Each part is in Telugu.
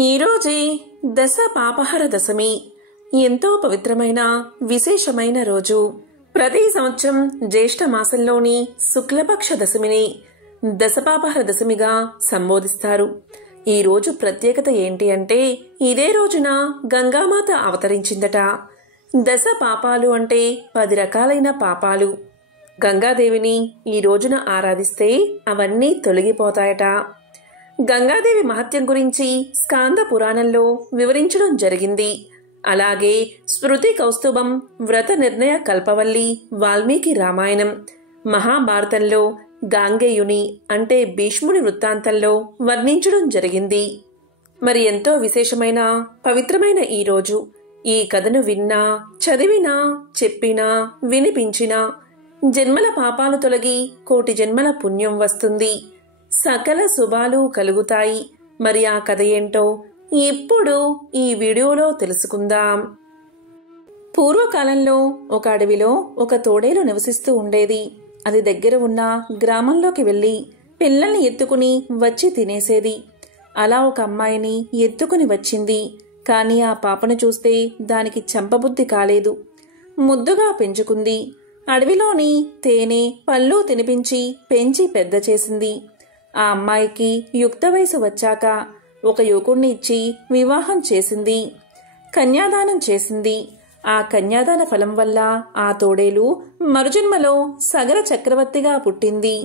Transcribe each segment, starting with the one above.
ఈరోజే దశ పాపహర దశమి. ఎంతో పవిత్రమైన విశేషమైన రోజు. ప్రతి సంవత్సరం జ్యేష్ఠ మాసంలోని శుక్లపక్ష దశమిని దశపాపహర దశమిగా సంబోధిస్తారు. ఈ రోజు ప్రత్యేకత ఏంటి అంటే, ఇదే రోజున గంగామాత అవతరించిందట. దశ పాపాలు అంటే 10 రకాలైన పాపాలు. గంగాదేవిని ఈ రోజున ఆరాధిస్తే అవన్నీ తొలగిపోతాయట. గంగాదేవి మహత్యం గురించి స్కాంద పురాణంలో వివరించడం జరిగింది. అలాగే స్మృతి కౌస్తుభం, వ్రత నిర్ణయ కల్పవల్లి, వాల్మీకి రామాయణం, మహాభారతంలో గాంగేయుని అంటే భీష్ముని వృత్తాంతంలో వర్ణించడం జరిగింది. మరి ఎంతో విశేషమైన పవిత్రమైన ఈ రోజు ఈ కథను విన్నా, చదివినా, చెప్పినా, వినిపించినా జన్మల పాపాలు తొలగి కోటి జన్మల పుణ్యం వస్తుంది. సకల శుభాలు కలుగుతాయి. మరి ఆ కథ ఏంటో ఇప్పుడు ఈ వీడియోలో తెలుసుకుందాం. పూర్వకాలంలో ఒక అడవిలో ఒక తోడేలు నివసిస్తూ ఉండేది. అది దగ్గర ఉన్న గ్రామంలోకి వెళ్లి పిల్లల్ని ఎత్తుకుని వచ్చి తినేసేది. అలా ఒక అమ్మాయిని ఎత్తుకుని వచ్చింది. కాని ఆ పాపను చూస్తే దానికి చంపబుద్ధి కాలేదు. ముద్దుగా పెంచుకుంది. అడవిలోని తేనె పళ్ళు తినిపించి పెంచి పెద్ద చేసింది. ఆ అమ్మాయికి యుక్త వయసు వచ్చాక ఒక యువకుణ్ణి ఇచ్చి వివాహం చేసింది. కన్యాదానం చేసింది. ఆ కన్యాదాన ఫలం వల్ల ఆ తోడేలు మరుజన్మలో సగర చక్రవర్తిగా పుట్టింది.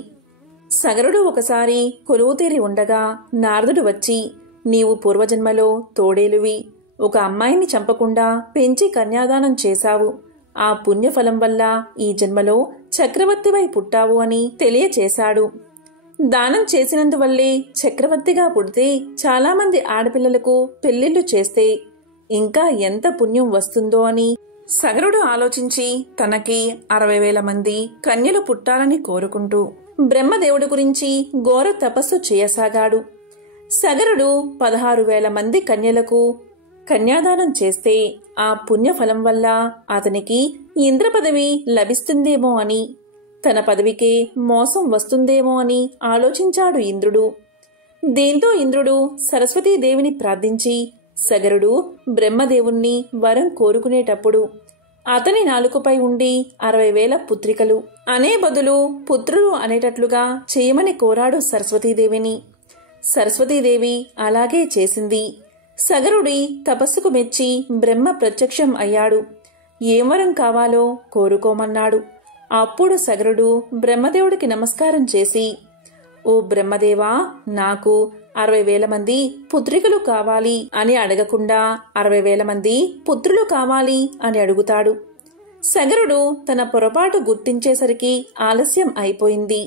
సగరుడు ఒకసారి కొలువుతీరి ఉండగా నారదుడు వచ్చి, నీవు పూర్వజన్మలో తోడేలువి, ఒక అమ్మాయిని చంపకుండా పెంచి కన్యాదానం చేశావు. ఆ పుణ్యఫలం వల్ల ఈ జన్మలో చక్రవర్తివై పుట్టావు అని తెలియచేశాడు. దానం చేసినందువల్లే చక్రవర్తిగా పుడితే చాలామంది ఆడపిల్లలకు పెళ్లిళ్లు చేస్తే ఇంకా ఎంత పుణ్యం వస్తుందో అని సగరుడు ఆలోచించి తనకి 60,000 మంది కన్యలు పుట్టాలని కోరుకుంటూ బ్రహ్మదేవుడి గురించి ఘోర తపస్సు చేయసాగాడు. సగరుడు 16,000 మంది కన్యలకు కన్యాదానం చేస్తే ఆ పుణ్యఫలం వల్ల అతనికి ఇంద్ర పదవి లభిస్తుందేమో అని, తన పదవికే మోసం వస్తుందేమో అని ఆలోచించాడు ఇంద్రుడు. దీంతో ఇంద్రుడు సరస్వతీదేవిని ప్రార్థించి సగరుడు బ్రహ్మదేవుణ్ణి వరం కోరుకునేటప్పుడు అతని నాలుకపై ఉండి 60,000 పుత్రికలు అనే బదులు పుత్రులు అనేటట్లుగా చేయమని కోరాడు సరస్వతీదేవిని. సరస్వతీదేవి అలాగే చేసింది. సగరుడి తపస్సుకు మెచ్చి బ్రహ్మ ప్రత్యక్షం అయ్యాడు. ఏం వరం కావాలో కోరుకోమన్నాడు. అప్పుడు సగరుడు బ్రహ్మదేవుడికి నమస్కారం చేసి, ఓ బ్రహ్మదేవా, నాకు 60,000 మంది పుత్రికలు కావాలి అని అడగకుండా 60,000 మంది పుత్రులు కావాలి అని అడుగుతాడు. సగరుడు తన పొరపాటు గుర్తించేసరికి ఆలస్యం అయిపోయింది.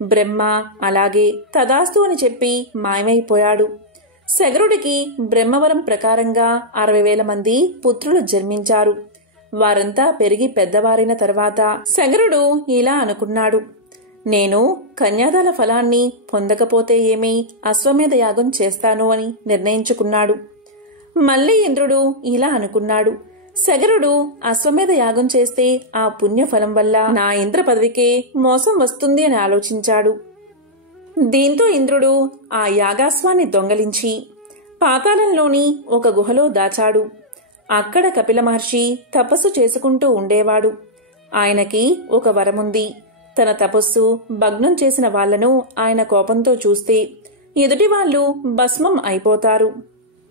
బ్రహ్మ అలాగే తదాస్తు అని చెప్పి మాయమైపోయాడు. సగరుడికి బ్రహ్మవరం ప్రకారంగా 60,000 మంది పుత్రులు జన్మించారు. వారంతా పెరిగి పెద్దవారైన తర్వాత సగరుడు ఇలా అనుకున్నాడు, నేను కన్యాదాన ఫలాన్ని పొందకపోతే ఏమీ అశ్వమేధ యాగం చేస్తాను అని నిర్ణయించుకున్నాడు. మళ్ళీ ఇంద్రుడు ఇలా అనుకున్నాడు, సగరుడు అశ్వమేధ యాగం చేస్తే ఆ పుణ్యఫలం వల్ల నా ఇంద్ర పదవికే మోసం వస్తుంది అని ఆలోచించాడు. దీంతో ఇంద్రుడు ఆ యాగాశ్వాన్ని దొంగలించి పాతాళంలోని ఒక గుహలో దాచాడు. అక్కడ కపిల మహర్షి తపస్సు చేసుకుంటూ ఉండేవాడు. ఆయనకి ఒక వరముంది. తన తపస్సు భగ్నం చేసిన వాళ్లను ఆయన కోపంతో చూస్తే ఎదుటివాళ్లు భస్మం అయిపోతారు.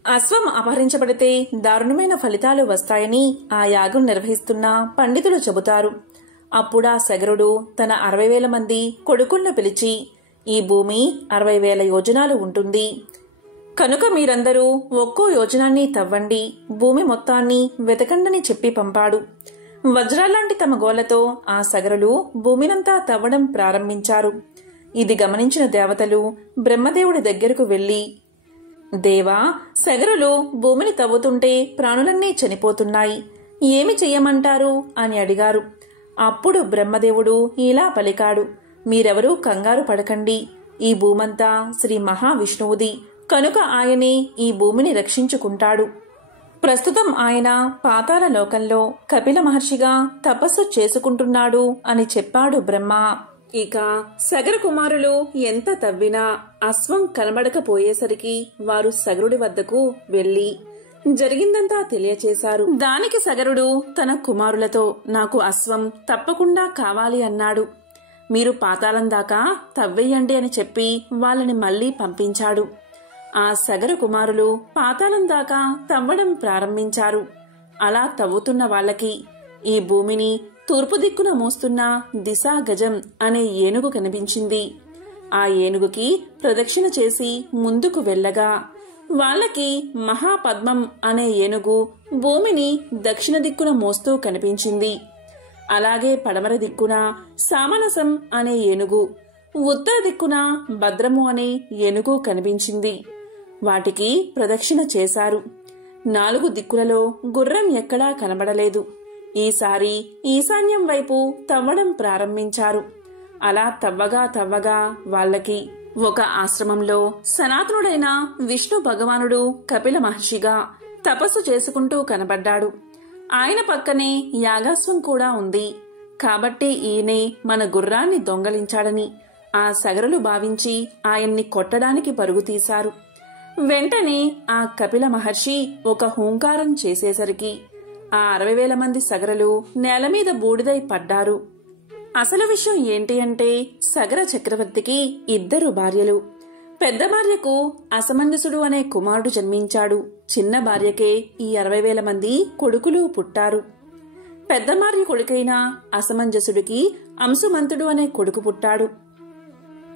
అశ్వం అపహరించబడితే దారుణమైన ఫలితాలు వస్తాయని ఆ యాగం నిర్వహిస్తున్న పండితులు చెబుతారు. అప్పుడా సగరుడు తన 60,000 మంది కొడుకులను పిలిచి, ఈ భూమి 60,000 యోజనాలు ఉంటుంది. కనుక మీరందరూ ఒక్కో యోజనాన్ని తవ్వండి, భూమి మొత్తాన్ని వెతకండని చెప్పి పంపాడు. వజ్రాలాంటి తమ గోలతో ఆ సగరులు భూమినంతా తవ్వడం ప్రారంభించారు. ఇది గమనించిన దేవతలు బ్రహ్మదేవుడి దగ్గరకు వెళ్లి, దేవా, సగరులు భూమిని తవ్వుతుంటే ప్రాణులన్నీ చనిపోతున్నాయి, ఏమి చెయ్యమంటారు అని అడిగారు. అప్పుడు బ్రహ్మదేవుడు ఇలా పలికాడు, మీరెవరూ కంగారు పడకండి. ఈ భూమంతా శ్రీ మహావిష్ణువుది, కనుక ఆయనే ఈ భూమిని రక్షించుకుంటాడు. ప్రస్తుతం ఆయన పాతాళ లోకంలో కపిల మహర్షిగా తపస్సు చేసుకుంటున్నాడు అని చెప్పాడు బ్రహ్మ. ఇక సగర కుమారులు ఎంత తవ్వినా అశ్వం కనబడకపోయేసరికి వారు సగరుడి వద్దకు వెళ్లి జరిగిందంతా తెలియచేశారు. దానికి సగరుడు తన కుమారులతో, నాకు అశ్వం తప్పకుండా కావాలి అన్నాడు. మీరు పాతాళం దాకా తవ్వేయండి అని చెప్పి వాళ్ళని మళ్లీ పంపించాడు. ఆ సగర కుమారులు పాతాళం దాకా తవ్వడం ప్రారంభించారు. అలా తవ్వుతున్న వాళ్ళకి ఈ భూమిని తూర్పు దిక్కున మోస్తున్న దిశా గజం అనే ఏనుగు కనిపించింది. ఆ ఏనుగుకి ప్రదక్షిణ చేసి ముందుకు వెళ్ళగా వాళ్ళకి మహాపద్మం అనే ఏనుగు భూమిని దక్షిణ దిక్కున మోస్తూ కనిపించింది. అలాగే పడమర దిక్కున సామనసం అనే ఏనుగు, ఉత్తర దిక్కున భద్రము అనే ఏనుగు కనిపించింది. వాటికి ప్రదక్షిణ చేశారు. 4 దిక్కులలో గుర్రం ఎక్కడా కనబడలేదు. ఈసారి ఈశాన్యం వైపు తవ్వడం ప్రారంభించారు. అలా తవ్వగా వాళ్ళకి ఒక ఆశ్రమంలో సనాతనుడైన విష్ణు భగవానుడు కపిల మహర్షిగా తపస్సు చేసుకుంటూ కనబడ్డాడు. ఆయన పక్కనే యాగాశ్వం కూడా ఉంది. కాబట్టి ఈయనే మన గుర్రాన్ని దొంగలించాడని ఆ సగరులు భావించి ఆయన్ని కొట్టడానికి పరుగు తీశారు. వెంటనే ఆ కపిల మహర్షి ఒక హూంకారం చేసేసరికి ఆ 60,000 మంది సగరలు నేలమీద బూడిదై పడ్డారు. అసలు విషయం ఏంటి అంటే, సగర చక్రవర్తికి 2 భార్యలు. పెద్ద భార్యకు అసమంజసుడు అనే కుమారుడు జన్మించాడు. చిన్న భార్యకే ఈ 60,000 మంది కొడుకులు పుట్టారు. పెద్ద భార్య కొడుకైన అసమంజసుడికి అంశుమంతుడు అనే కొడుకు పుట్టాడు.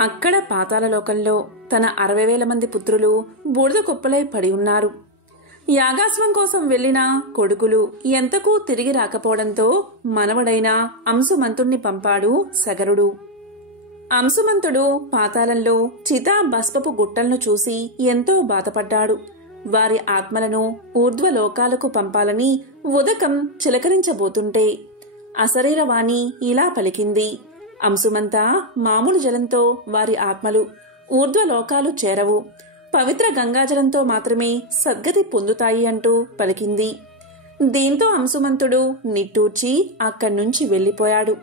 అక్కడ పాతాళలోకంలో తన 60,000 మంది పుత్రులు బూడిద కుప్పలై పడి ఉన్నారు. యాగాశ్వం కోసం వెళ్లిన కొడుకులు ఎంతకూ తిరిగి రాకపోవడంతో మనవడైన అంశుమంతుణ్ణి పంపాడు సగరుడు. అంశుమంతుడు పాతాళంలో చితా భస్మపు గుట్టలను చూసి ఎంతో బాధపడ్డాడు. వారి ఆత్మలను ఊర్ధ్వలోకాలకు పంపాలని ఉదకం చిలకరించబోతుంటే అశరీరవాణి ఇలా పలికింది, అంశుమంతా, మామూలు జలంతో వారి ఆత్మలు ఊర్ధ్వలోకాలు చేరవు, పవిత్ర గంగాజలంతో మాత్రమే సద్గతి పొందుతాయి అంటూ పలికింది. దీంతో అంశుమంతుడు నిట్టూర్చి అక్కడ్నుంచి వెళ్లిపోయాడు.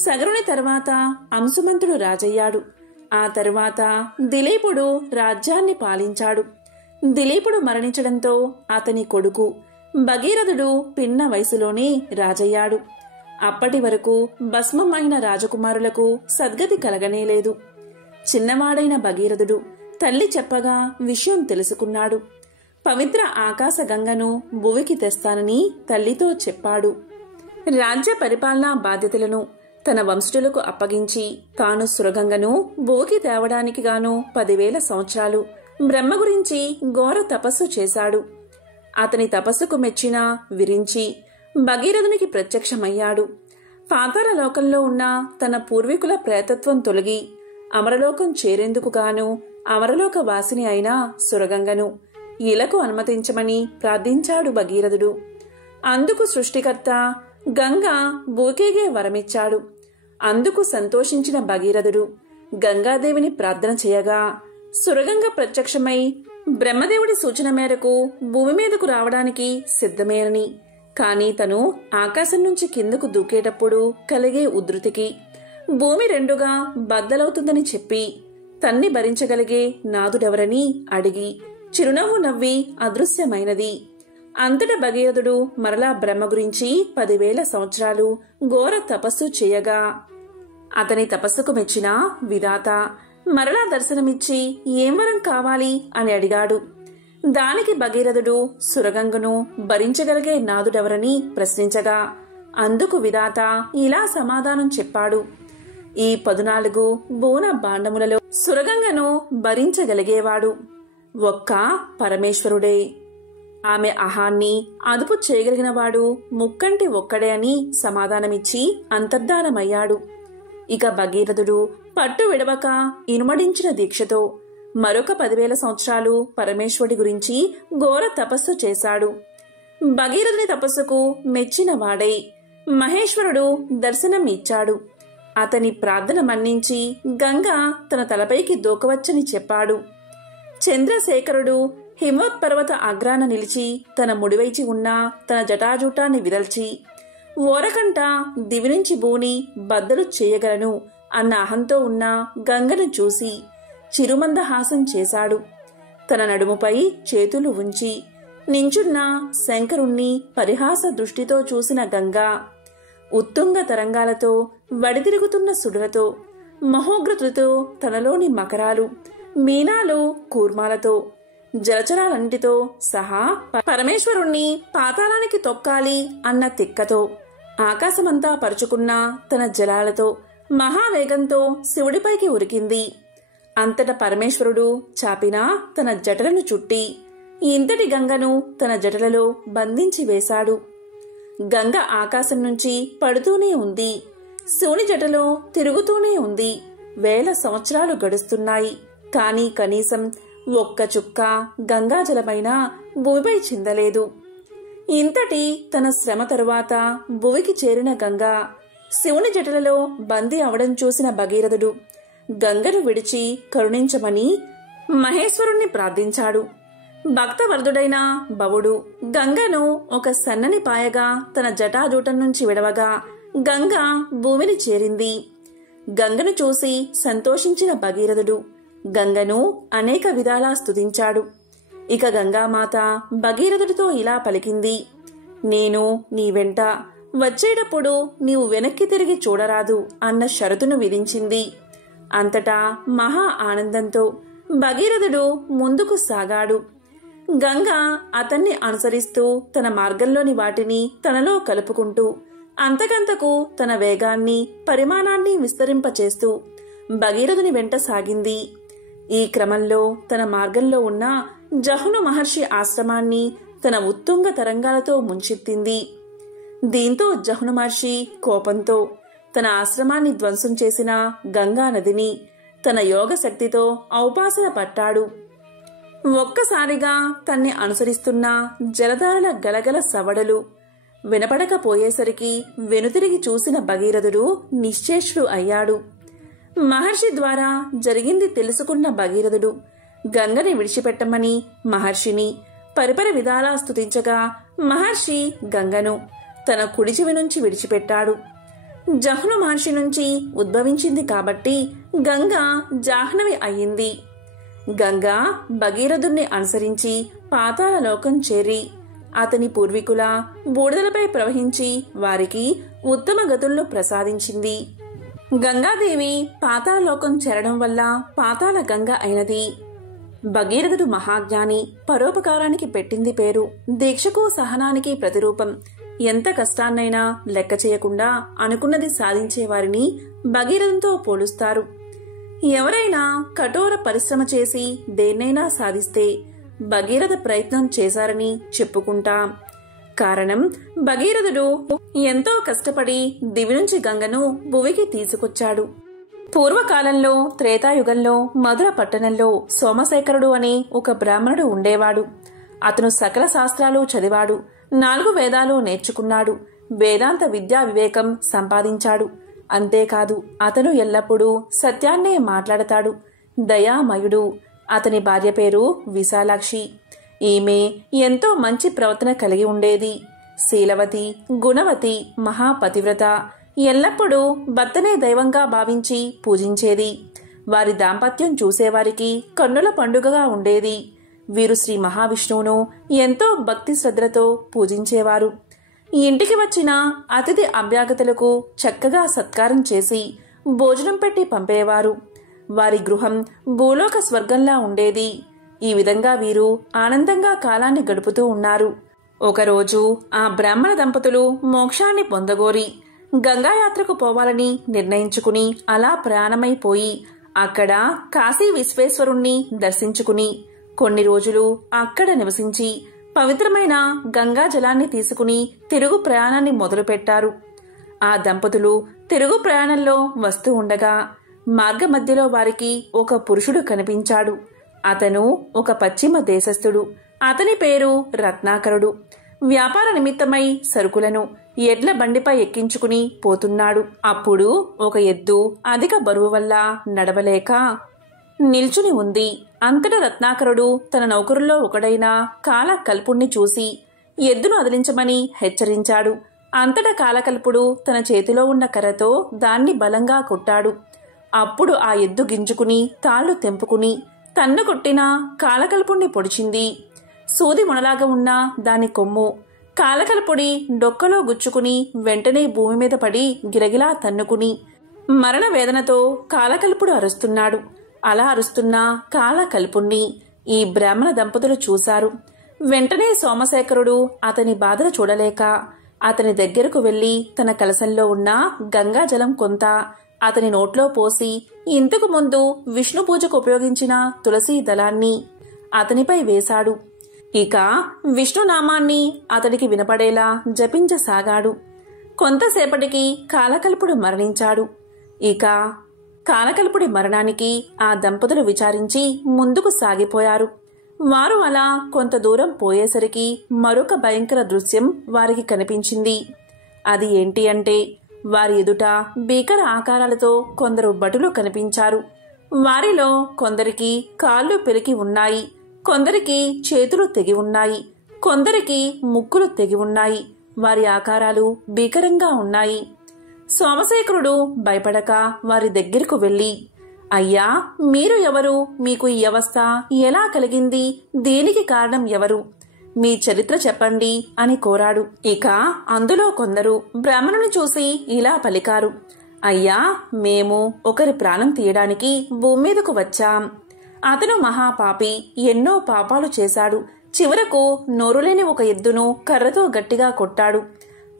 సగరుని తర్వాత అంశుమంతుడు రాజయ్యాడు. ఆ తరువాత దిలీపుడు రాజ్యాన్ని పాలించాడు. దిలీపుడు మరణించడంతో అతని కొడుకు భగీరథుడు పిన్న వయసులోనే రాజయ్యాడు. అప్పటి వరకు భస్మం అయిన రాజకుమారులకు సద్గతి కలగనేలేదు. చిన్నవాడైన భగీరథుడు తల్లి చెప్పగా విషయం తెలుసుకున్నాడు. పవిత్ర ఆకాశ గంగను భువికి తెస్తానని తల్లితో చెప్పాడు. రాజ్య పరిపాలనా బాధ్యతలను తన వంశజులకు అప్పగించి తాను సురగంగను భూకి తేవడానికి గాను 10,000 సంవత్సరాలు బ్రహ్మ గురించి ఘోర తపస్సు చేశాడు. అతని తపస్సుకు మెచ్చిన విరించి భగీరథునికి ప్రత్యక్షమయ్యాడు. పాతాళ లోకంలో ఉన్న తన పూర్వీకుల ప్రేతత్వం తొలగి అమరలోకం చేరేందుకు గాను అమరలోక వాసిని అయిన సురగంగను ఇలకు అనుమతించమని ప్రార్థించాడు భగీరథుడు. అందుకు సృష్టికర్త గంగ భూకేగే వరమిచ్చాడు. అందుకు సంతోషించిన భగీరథుడు గంగాదేవిని ప్రార్థన చేయగా సురగంగ ప్రత్యక్షమై బ్రహ్మదేవుడి సూచన మేరకు భూమి మీదకు రావడానికి సిద్ధమేనని, కాని తను ఆకాశం నుంచి కిందకు దూకేటప్పుడు కలిగే ఉధృతికి భూమి 2గా బద్దలవుతుందని చెప్పి తన్ని భరించగలిగే నాదుడెవరని అడిగి చిరునవ్వు నవ్వి అదృశ్యమైనది. అంతట భగీరథుడు మరలా బ్రహ్మ గురించి 10,000 సంవత్సరాలు ఘోర తపస్సు చేయగా అతని తపస్సుకు మెచ్చిన విధాత మరలా దర్శనమిచ్చి ఏం వరం కావాలి అని అడిగాడు. దానికి భగీరథుడు సురగంగను భరించగలిగే నాదుడెవరని ప్రశ్నించగా అందుకు విధాత ఇలా సమాధానం చెప్పాడు. ఈ 14 బోన బాండములలో సురగంగను భరించగలిగేవాడు ఒక్క పరమేశ్వరుడే. ఆమె అహాన్ని అదుపు చేయగలిగినవాడు ముక్కంటి ఒక్కడే అని సమాధానమిచ్చి అంతర్ధానమయ్యాడు. ఇక భగీరథుడు పట్టు విడవక ఇనుమడించిన దీక్షతో మరొక 10,000 సంవత్సరాలు పరమేశ్వరుడి గురించి ఘోర తపస్సు చేశాడు. భగీరథుని తపస్సుకు మెచ్చిన వాడై మహేశ్వరుడు దర్శనం ఇచ్చాడు. అతని ప్రార్థన మన్నించి గంగ తన తలపైకి దూకవచ్చని చెప్పాడు. చంద్రశేఖరుడు హిమోత్పర్వత అగ్రాన నిలిచి తన ముడివైచి ఉన్న తన జటాజూటాన్ని విదల్చి ఓరకంట దివి నుంచి భూని బద్దలు చేయగలను అన్న అహంతో ఉన్న గంగను చూసి చిరుమందహాసం చేశాడు. తన నడుముపై చేతులు ఉంచి నించున్న శంకరుణ్ణి పరిహాస దృష్టితో చూసిన గంగా ఉత్తుంగ తరంగాలతో వడితిరుగుతున్న సుడులతో మహోగ్రతులతో తనలోని మకరాలు మీనాలు కూర్మాలతో జలచరాలన్నిటితో సహా పరమేశ్వరుణ్ణి పాతాళానికి తొక్కాలి అన్న తిక్కతో ఆకాశమంతా పరుచుకున్న తన జలాలతో మహావేగంతో శివుడిపైకి ఉరికింది. అంతట పరమేశ్వరుడు చాపిన తన జటలను చుట్టి ఇంతటి గంగను తన జటలలో బంధించి వేశాడు. గంగ ఆకాశం నుంచి పడుతూనే ఉంది, శివుని జటలో తిరుగుతూనే ఉంది. వేల సంవత్సరాలు గడుస్తున్నాయి, కానీ కనీసం ఒక్క చుక్క గంగాజలమైన భూమిపై చిందలేదు. ఇంతటి తన శ్రమ తరువాత భువికి చేరిన గంగా శివుని జటలలో బందీ అవడం చూసిన భగీరథుడు గంగను విడిచి కరుణించమని మహేశ్వరుణ్ణి ప్రార్థించాడు. భక్తవరదుడైన భవుడు గంగను ఒక సన్నని పాయగా తన జటాజూటం నుంచి విడవగా గంగ భూమిని చేరింది. గంగను చూసి సంతోషించిన భగీరథుడు గంగను అనేక విధాలా స్తుతించాడు. ఇక గంగామాత భగీరథుడితో ఇలా పలికింది: నేను నీ వెంట వచ్చేటప్పుడు నీవు వెనక్కి తిరిగి చూడరాదు అన్న షరతును విధించింది. అంతటా మహా ఆనందంతో భగీరథుడు ముందుకు సాగాడు. గంగ అతన్ని అనుసరిస్తూ తన మార్గంలోని వాటిని తనలో కలుపుకుంటూ అంతకంతకు తన వేగాన్ని పరిమాణాన్ని విస్తరింపచేస్తూ భగీరథుని వెంట సాగింది. ఈ క్రమంలో తన మార్గంలో ఉన్న జహును మహర్షి ఆశ్రమాన్ని తన ఉత్తుంగ తరంగాలతో ముంచెత్తింది. దీంతో జహును మహర్షి కోపంతో తన ఆశ్రమాన్ని ధ్వంసం చేసిన గంగా నదిని తన యోగ శక్తితో ఔపాసన పట్టాడు. ఒక్కసారిగా తన్ని అనుసరిస్తున్న జలధారల గలగల సవడలు వినపడకపోయేసరికి వెనుతిరిగి చూసిన భగీరథుడు నిశ్చేష్టుడు అయ్యాడు. మహర్షి ద్వారా జరిగింది తెలుసుకున్న భగీరథుడు గంగని విడిచిపెట్టమని మహర్షిని పరిపరి విధాలా స్తుతించగా మహర్షి గంగను తన కుడి చెవి నుంచి విడిచిపెట్టాడు. జహ్ను మహర్షి నుంచి ఉద్భవించింది కాబట్టి గంగ జాహ్నవి అయ్యింది. గంగా భగీరథుణ్ణి అనుసరించి పాతాళ లోకం చేరి అతని పూర్వీకుల బూడిదలపై ప్రవహించి వారికి ఉత్తమ గతులను ప్రసాదించింది. గంగాదేవి పాతాళలోకం చేరడం వల్ల పాతాళ గంగ అయినది. భగీరథుడు మహాజ్ఞాని, పరోపకారానికి పెట్టింది పేరు, దీక్షకు సహనానికి ప్రతిరూపం. ఎంత కష్టాన్నైనా లెక్క చేయకుండా అనుకున్నది సాధించేవారిని భగీరథంతో పోలుస్తారు. ఎవరైనా కఠోర పరిశ్రమ చేసి దేన్నైనా సాధిస్తే భగీరథ ప్రయత్నం చేశారని చెప్పుకుంటాం. కారణం భగీరథుడు ఎంతో కష్టపడి దివి నుంచి గంగను భువికి తీసుకొచ్చాడు. పూర్వకాలంలో త్రేతాయుగంలో మధుర పట్టణంలో సోమశేఖరుడు అనే ఒక బ్రాహ్మణుడు ఉండేవాడు. అతను సకల శాస్త్రాలు చదివాడు, 4 వేదాలు నేర్చుకున్నాడు, వేదాంత విద్యా వివేకం సంపాదించాడు. అంతేకాదు అతను ఎల్లప్పుడూ సత్యాన్నే మాట్లాడతాడు. దయామయుడు. అతని భార్య పేరు విశాలాక్షి. ఈమె ఎంతో మంచి ప్రవర్తన కలిగి ఉండేది. శీలవతి, గుణవతి, మహాపతివ్రత. ఎల్లప్పుడూ భర్తనే దైవంగా భావించి పూజించేది. వారి దాంపత్యం చూసేవారికి కన్నుల పండుగగా ఉండేది. వీరు శ్రీ మహావిష్ణువును ఎంతో భక్తి శ్రద్ధలతో పూజించేవారు. ఇంటికి వచ్చిన అతిథి అభ్యాగతులకు చక్కగా సత్కారం చేసి భోజనం పెట్టి పంపేవారు. వారి గృహం భూలోక స్వర్గంలా ఉండేది. ఈ విధంగా వీరు ఆనందంగా కాలాన్ని గడుపుతూ ఉన్నారు. ఒకరోజు ఆ బ్రాహ్మణ దంపతులు మోక్షాన్ని పొందగోరి గంగాయాత్రకు పోవాలని నిర్ణయించుకుని అలా ప్రయాణమైపోయి అక్కడ కాశీ విశ్వేశ్వరుణ్ణి దర్శించుకుని కొన్ని రోజులు అక్కడ నివసించి పవిత్రమైన గంగా జలాన్ని తీసుకుని తిరుగు ప్రయాణాన్ని మొదలుపెట్టారు. ఆ దంపతులు తిరుగు ప్రయాణంలో వస్తూ ఉండగా మార్గమధ్యలో వారికి ఒక పురుషుడు కనిపించాడు. అతను ఒక పశ్చిమ దేశస్థుడు. అతని పేరు రత్నాకరుడు. వ్యాపార నిమిత్తమై సరుకులను ఎడ్ల బండిపై ఎక్కించుకుని పోతున్నాడు. అప్పుడు ఒక ఎద్దు అధిక బరువు వల్ల నడవలేక నిల్చుని ఉంది. అంతటా రత్నాకరుడు తన నౌకరుల్లో ఒకడైన కాలకల్పుణ్ణి చూసి ఎద్దును అదిలించమని హెచ్చరించాడు. అంతటా కాలకల్పుడు తన చేతిలో ఉన్న కర్రతో దాన్ని బలంగా కొట్టాడు. అప్పుడు ఆ ఎద్దు గింజుకుని తాళ్లు తెంపుకుని తన్ను కొట్టిన కాలకల్పుణ్ణి పొడిచింది. సూది మొనలాగా ఉన్న దాని కొమ్ము కాలకల్పుడి డొక్కలో గుచ్చుకుని వెంటనే భూమి మీద పడి గిరగిలా తన్నుకుని మరణ వేదనతో కాలకల్పుడు అరుస్తున్నాడు. అలా అరుస్తున్న కాలకల్పుణ్ణి ఈ బ్రాహ్మణ దంపతులు చూశారు. వెంటనే సోమశేఖరుడు అతని బాధను చూడలేక అతని దగ్గరకు వెళ్లి తన కలశంలో ఉన్న గంగాజలం కొంత అతని నోట్లో పోసి ఇంతకు ముందు విష్ణు పూజకు ఉపయోగించిన తులసీ దళాన్ని అతనిపై వేశాడు. ఇక విష్ణునామాన్ని అతడికి వినపడేలా జపించసాగాడు. కొంతసేపటికి కాలకల్పుడు మరణించాడు. ఇక కాలకల్పుడి మరణానికి ఆ దంపతులు విచారించి ముందుకు సాగిపోయారు. వారు అలా కొంత దూరం పోయేసరికి మరొక భయంకర దృశ్యం వారికి కనిపించింది. అది ఏంటి అంటే వారి ఎదుట భీకర ఆకారాలతో కొందరు భటులు కనిపించారు. వారిలో కొందరికి కాళ్ళు పెరికి ఉన్నాయి, కొందరికి చేతులు తెగి ఉన్నాయి, కొందరికి ముక్కులు తెగి ఉన్నాయి. వారి ఆకారాలు భీకరంగా ఉన్నాయి. సోమశేఖరుడు భయపడక వారి దగ్గరకు వెళ్లి, అయ్యా, మీరు ఎవరు? మీకు ఈ అవస్థ ఎలా కలిగింది? దీనికి కారణం ఎవరు? మీ చరిత్ర చెప్పండి అని కోరాడు. ఇక అందులో కొందరు బ్రాహ్మణుని చూసి ఇలా పలికారు, అయ్యా, మేము ఒకరి ప్రాణం తీయడానికి భూమి మీదకు వచ్చాం. అతను మహాపాపి, ఎన్నో పాపాలు చేశాడు. చివరకు నోరులేని ఒక ఎద్దును కర్రతో గట్టిగా కొట్టాడు.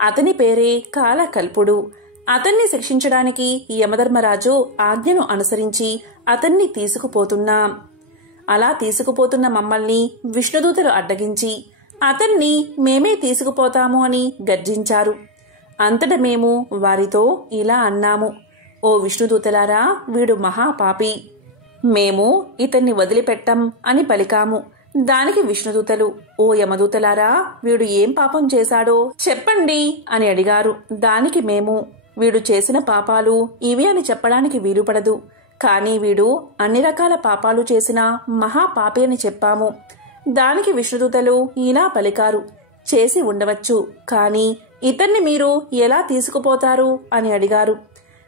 అతని పేరే కాలకల్పుడు. అతన్ని శిక్షించడానికి యమధర్మరాజు ఆజ్ఞను అనుసరించి అతన్ని తీసుకుపోతున్నాం. అలా తీసుకుపోతున్న మమ్మల్ని విష్ణుదూతలు అడ్డగించి అతన్ని మేమే తీసుకుపోతాము అని గర్జించారు. అంతట మేము వారితో ఇలా అన్నాము, ఓ విష్ణుదూతలారా, వీడు మహాపాపి, మేము ఇతన్ని వదిలిపెట్టం అని పలికాము. దానికి విష్ణుదూతలు, ఓ యమదూతలారా, వీడు ఏం పాపం చేశాడో చెప్పండి అని అడిగారు. దానికి మేము, వీడు చేసిన పాపాలు ఇవి అని చెప్పడానికి వీలుపడదు, కానీ వీడు అన్ని రకాల పాపాలు చేసిన మహాపాపి అని చెప్పాము. దానికి విష్ణుదూతలు ఇలా పలికారు, చేసి ఉండవచ్చు, కానీ ఇతన్ని మీరు ఎలా తీసుకుపోతారు అని అడిగారు.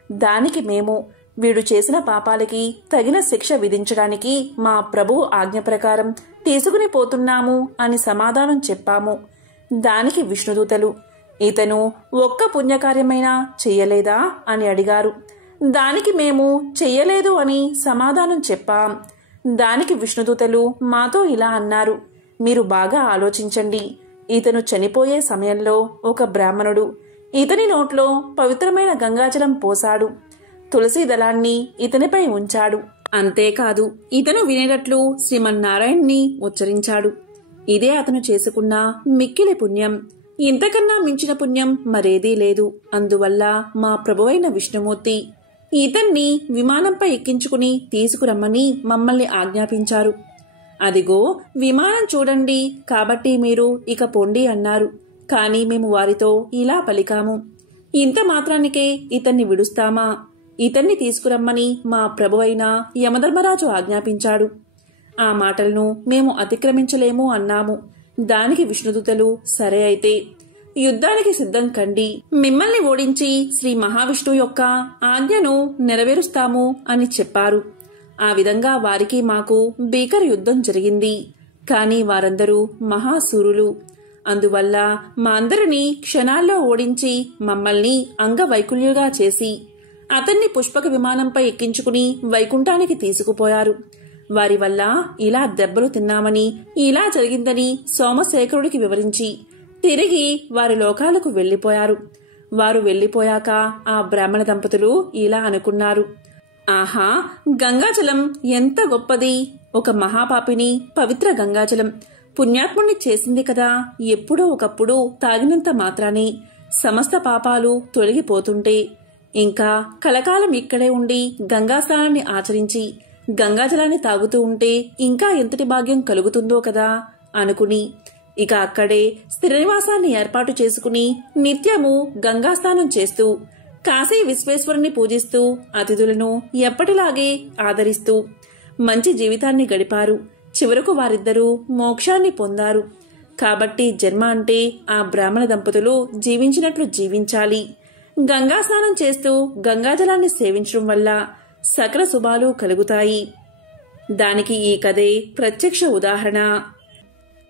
దానికి మేము, వీడు చేసిన పాపాలకి తగిన శిక్ష విధించడానికి మా ప్రభువు ఆజ్ఞ ప్రకారం తీసుకుని పోతున్నాము అని సమాధానం చెప్పాము. దానికి విష్ణుదూతలు, ఇతను ఒక్క పుణ్యకార్యమైనా చెయ్యలేదా అని అడిగారు. దానికి మేము చెయ్యలేదు అని సమాధానం చెప్పాం. దానికి విష్ణుదూతలు మాతో ఇలా అన్నారు, మీరు బాగా ఆలోచించండి. ఇతను చనిపోయే సమయంలో ఒక బ్రాహ్మణుడు ఇతని నోట్లో పవిత్రమైన గంగాజలం పోశాడు. తులసీ దళాన్ని ఇతనిపై ఉంచాడు. అంతేకాదు, ఇతను వినేటట్లు శ్రీమన్నారాయణ్ణి ఉచ్చరించాడు. ఇదే అతను చేసుకున్న మిక్కిలి పుణ్యం. ఇంతకన్నా మించిన పుణ్యం మరేదీ లేదు. అందువల్ల మా ప్రభువైన విష్ణుమూర్తి ఇతన్ని విమానంపై ఎక్కించుకుని తీసుకురమ్మని మమ్మల్ని ఆజ్ఞాపించారు. అదిగో విమానం చూడండి, కాబట్టి మీరు ఇక పొండి అన్నారు. కాని మేము వారితో ఇలా పలికాము, ఇంత మాత్రానికే ఇతన్ని విడుస్తామా? ఇతన్ని తీసుకురమ్మని మా ప్రభువైన యమధర్మరాజు ఆజ్ఞాపించాడు. ఆ మాటలను మేము అతిక్రమించలేము అన్నాము. దానికి విష్ణుదూతలు, సరే అయితే యుద్ధానికి సిద్ధం కండి. మిమ్మల్ని ఓడించి శ్రీ మహావిష్ణువు యొక్క ఆజ్ఞను నెరవేరుస్తాము అని చెప్పారు. ఆ విధంగా వారికి మాకు భీకర యుద్ధం జరిగింది. కాని వారందరూ మహాసూరులు. అందువల్ల మా అందరినీ క్షణాల్లో ఓడించి మమ్మల్ని అంగవైకల్యులుగా చేసి అతన్ని పుష్పక విమానంపై ఎక్కించుకుని వైకుంఠానికి తీసుకుపోయారు. వారి వల్ల ఇలా దెబ్బలు తిన్నామని, ఇలా జరిగిందని సోమశేఖరుడికి వివరించి తిరిగి వారి లోకాలకు వెళ్లిపోయారు. వారు వెళ్లిపోయాక ఆ బ్రాహ్మణ దంపతులు ఇలా అనుకున్నారు, ఆహా, గంగాజలం ఎంత గొప్పది! ఒక మహాపాపిని పవిత్ర గంగాజలం పుణ్యాత్ముణ్ణి చేసింది కదా. ఎప్పుడో ఒకప్పుడు తాగినంత మాత్రానే సమస్త పాపాలు తొలగిపోతుంటే ఇంకా కలకాలం ఇక్కడే ఉండి గంగా స్నానాన్ని ఆచరించి గంగాజలాన్ని తాగుతూ ఉంటే ఇంకా ఎంతటి భాగ్యం కలుగుతుందో కదా అనుకుని ఇక అక్కడే స్థిర నివాసాన్ని ఏర్పాటు చేసుకుని నిత్యము గంగాస్నానం చేస్తూ కాశీ విశ్వేశ్వరుని పూజిస్తూ అతిథులను ఎప్పటిలాగే ఆదరిస్తూ మంచి జీవితాన్ని గడిపారు. చివరకు వారిద్దరూ మోక్షాన్ని పొందారు. కాబట్టి జన్మ అంటే ఆ బ్రాహ్మణ దంపతులు జీవించినట్లు జీవించాలి. గంగా స్నానం చేస్తూ గంగాజలాన్ని సేవించడం వల్ల సకల శుభాలు కలుగుతాయి. దానికి ఈ కథే ప్రత్యక్ష ఉదాహరణ.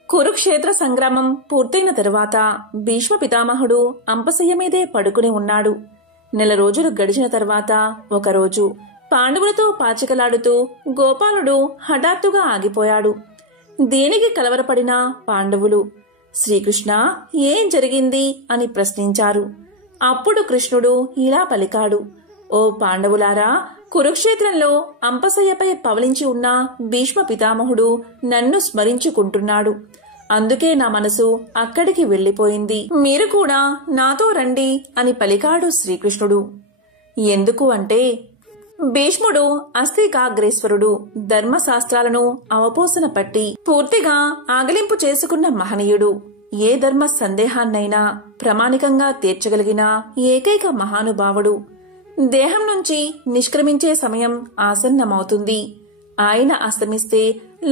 కురుక్షేత్ర సంగ్రామం పూర్తయిన తరువాత భీష్మ పితామహుడు అంపశయ్య మీదే పడుకుని ఉన్నాడు. నెల రోజులు గడిచిన తర్వాత ఒకరోజు పాండవులతో పాచికలాడుతూ గోపాలుడు హఠాత్తుగా ఆగిపోయాడు. దేనికి కలవరపడిన పాండవులు శ్రీకృష్ణ ఏం జరిగింది అని ప్రశ్నించారు. అప్పుడు కృష్ణుడు ఇలా పలికాడు, ఓ పాండవులారా, కురుక్షేత్రంలో అంపశయ్యపై పవలించి ఉన్న భీష్మ పితామహుడు నన్ను స్మరించుకుంటున్నాడు. అందుకే నా మనసు అక్కడికి వెళ్లిపోయింది. మీరు కూడా నాతో రండి అని పలికాడు శ్రీకృష్ణుడు. ఎందుకు అంటే, భీష్ముడు అస్థికాగ్రేశ్వరుడు, ధర్మశాస్త్రాలను అవపోసన పట్టి పూర్తిగా ఆగలింపు చేసుకున్న మహనీయుడు. ఏ ధర్మ సందేహాన్నైనా ప్రామాణికంగా తీర్చగలిగిన ఏకైక మహానుభావుడు. దేహం నుంచి నిష్క్రమించే సమయం ఆసన్నమవుతుంది. ఆయన అస్తమిస్తే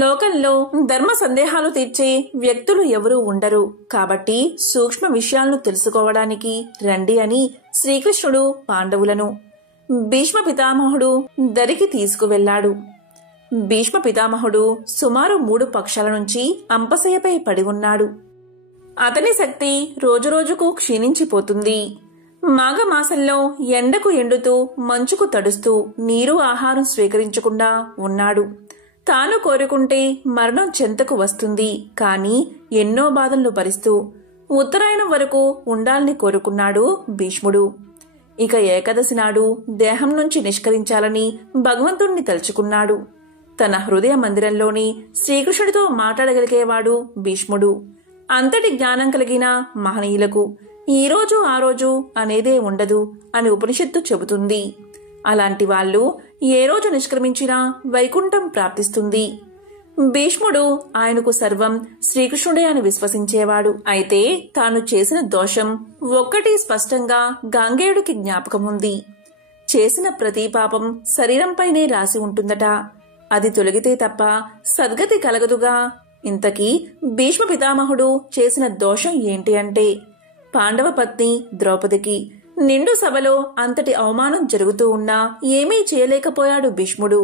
లోకంలో ధర్మ సందేహాలు తీర్చే వ్యక్తులు ఎవరూ ఉండరు. కాబట్టి సూక్ష్మ విషయాలను తెలుసుకోవడానికి రండి అని శ్రీకృష్ణుడు పాండవులను భీష్మ పితామహుడు దరికి తీసుకువెళ్లాడు. భీష్మ పితామహుడు సుమారు 3 పక్షాల నుంచి అంపశయ్యపై పడి ఉన్నాడు. అతని శక్తి రోజురోజుకు క్షీణించిపోతుంది. మాఘమాసంలో ఎండకు ఎండుతూ మంచుకు తడుస్తూ నీరు ఆహారం స్వీకరించకుండా ఉన్నాడు. తాను కోరుకుంటే మరణం చెంతకు వస్తుంది, కాని ఎన్నో బాధలను భరిస్తూ ఉత్తరాయణం వరకు ఉండాలని కోరుకున్నాడు భీష్ముడు. ఇక ఏకాదశి నాడు దేహం నుంచి నిష్కరించాలని భగవంతుణ్ణి తలుచుకున్నాడు. తన హృదయ మందిరంలోని శ్రీకృష్ణుడితో మాట్లాడగలిగేవాడు భీష్ముడు. అంతటి జ్ఞానం కలిగిన మహనీయులకు ఈ రోజు ఆ రోజు అనేదే ఉండదు అని ఉపనిషత్తు చెబుతుంది. అలాంటి వాళ్ళు ఏ రోజు నిష్క్రమించినా వైకుంఠం ప్రాప్తిస్తుంది. భీష్ముడు ఆయనకు సర్వం శ్రీకృష్ణుడే అని విశ్వసించేవాడు. అయితే తాను చేసిన దోషం ఒక్కటి స్పష్టంగా గాంగేయుడికి జ్ఞాపకముంది. చేసిన ప్రతి పాపం శరీరంపైనే రాసి ఉంటుందట. అది తొలగితే తప్ప సద్గతి కలగదుగా. ఇంతకీ భీష్మ పితామహుడు చేసిన దోషం ఏంటి అంటే, పాండవ పత్ని ద్రౌపదికి నిండు సభలో అంతటి అవమానం జరుగుతూ ఉన్నా ఏమీ చేయలేకపోయాడు భీష్ముడు.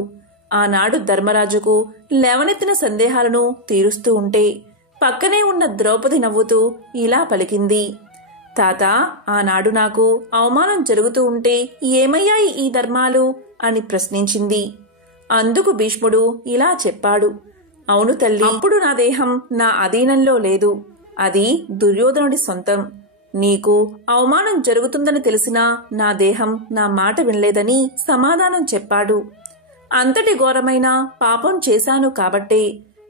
ఆనాడు ధర్మరాజుకు లేవనెత్తిన సందేహాలను తీరుస్తూ ఉంటే పక్కనే ఉన్న ద్రౌపది నవ్వుతూ ఇలా పలికింది, తాత, ఆనాడు నాకు అవమానం జరుగుతూ ఉంటే ఏమయ్యాయి ఈ ధర్మాలు అని ప్రశ్నించింది. అందుకు భీష్ముడు ఇలా చెప్పాడు, అవును తల్లి, అప్పుడు నా దేహం నా అధీనంలో లేదు. అది దుర్యోధనుడి సొంతం. నీకు అవమానం జరుగుతుందని తెలిసినా నా దేహం నా మాట వినలేదని సమాధానం చెప్పాడు. అంతటి ఘోరమైన పాపం చేశాను కాబట్టే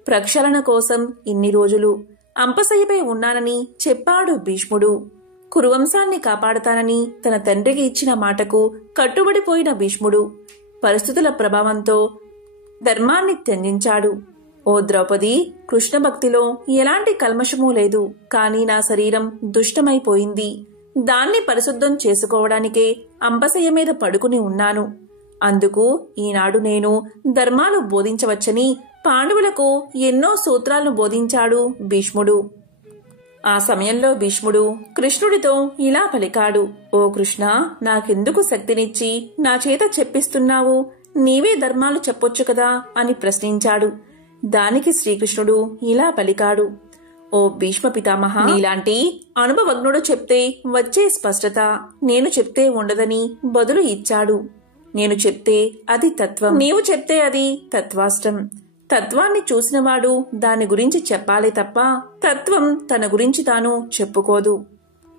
ప్రక్షాళన కోసం ఇన్ని రోజులు అంపశయ్యపై ఉన్నానని చెప్పాడు భీష్ముడు. కురువంశాన్ని కాపాడతానని తన తండ్రికి ఇచ్చిన మాటకు కట్టుబడిపోయిన భీష్ముడు పరిస్థితుల ప్రభావంతో ధర్మాన్ని త్యజించాడు. ఓ ద్రౌపది, కృష్ణ భక్తిలో ఎలాంటి కల్మషమూ లేదు, కానీ నా శరీరం దుష్టమైపోయింది. దాన్ని పరిశుద్ధం చేసుకోవడానికే అంపశయ్య మీద పడుకుని ఉన్నాను. అందుకు ఈనాడు నేను ధర్మాలు బోధించవచ్చని పాండవులకు ఎన్నో సూత్రాలను బోధించాడు భీష్ముడు. ఆ సమయంలో భీష్ముడు కృష్ణుడితో ఇలా పలికాడు, ఓ కృష్ణ, నాకెందుకు శక్తినిచ్చి నా చేత చెప్పిస్తున్నావు? నీవే ధర్మాలు చెప్పొచ్చు కదా అని ప్రశ్నించాడు. దానికి శ్రీకృష్ణుడు ఇలా పలికాడు, ఓ భీష్మ పితామహ, నీలాంటి అనుభవజ్ఞుడు చెప్తే వచ్చే స్పష్టత నేను చెప్తే ఉండదని బదులు ఇచ్చాడు. నేను చెప్తే అది తత్వం, నీవు చెప్తే అది తత్వాష్టం. తత్వాన్ని చూసినవాడు దాని గురించి చెప్పాలే తప్ప తత్వం తన గురించి తాను చెప్పుకోదు.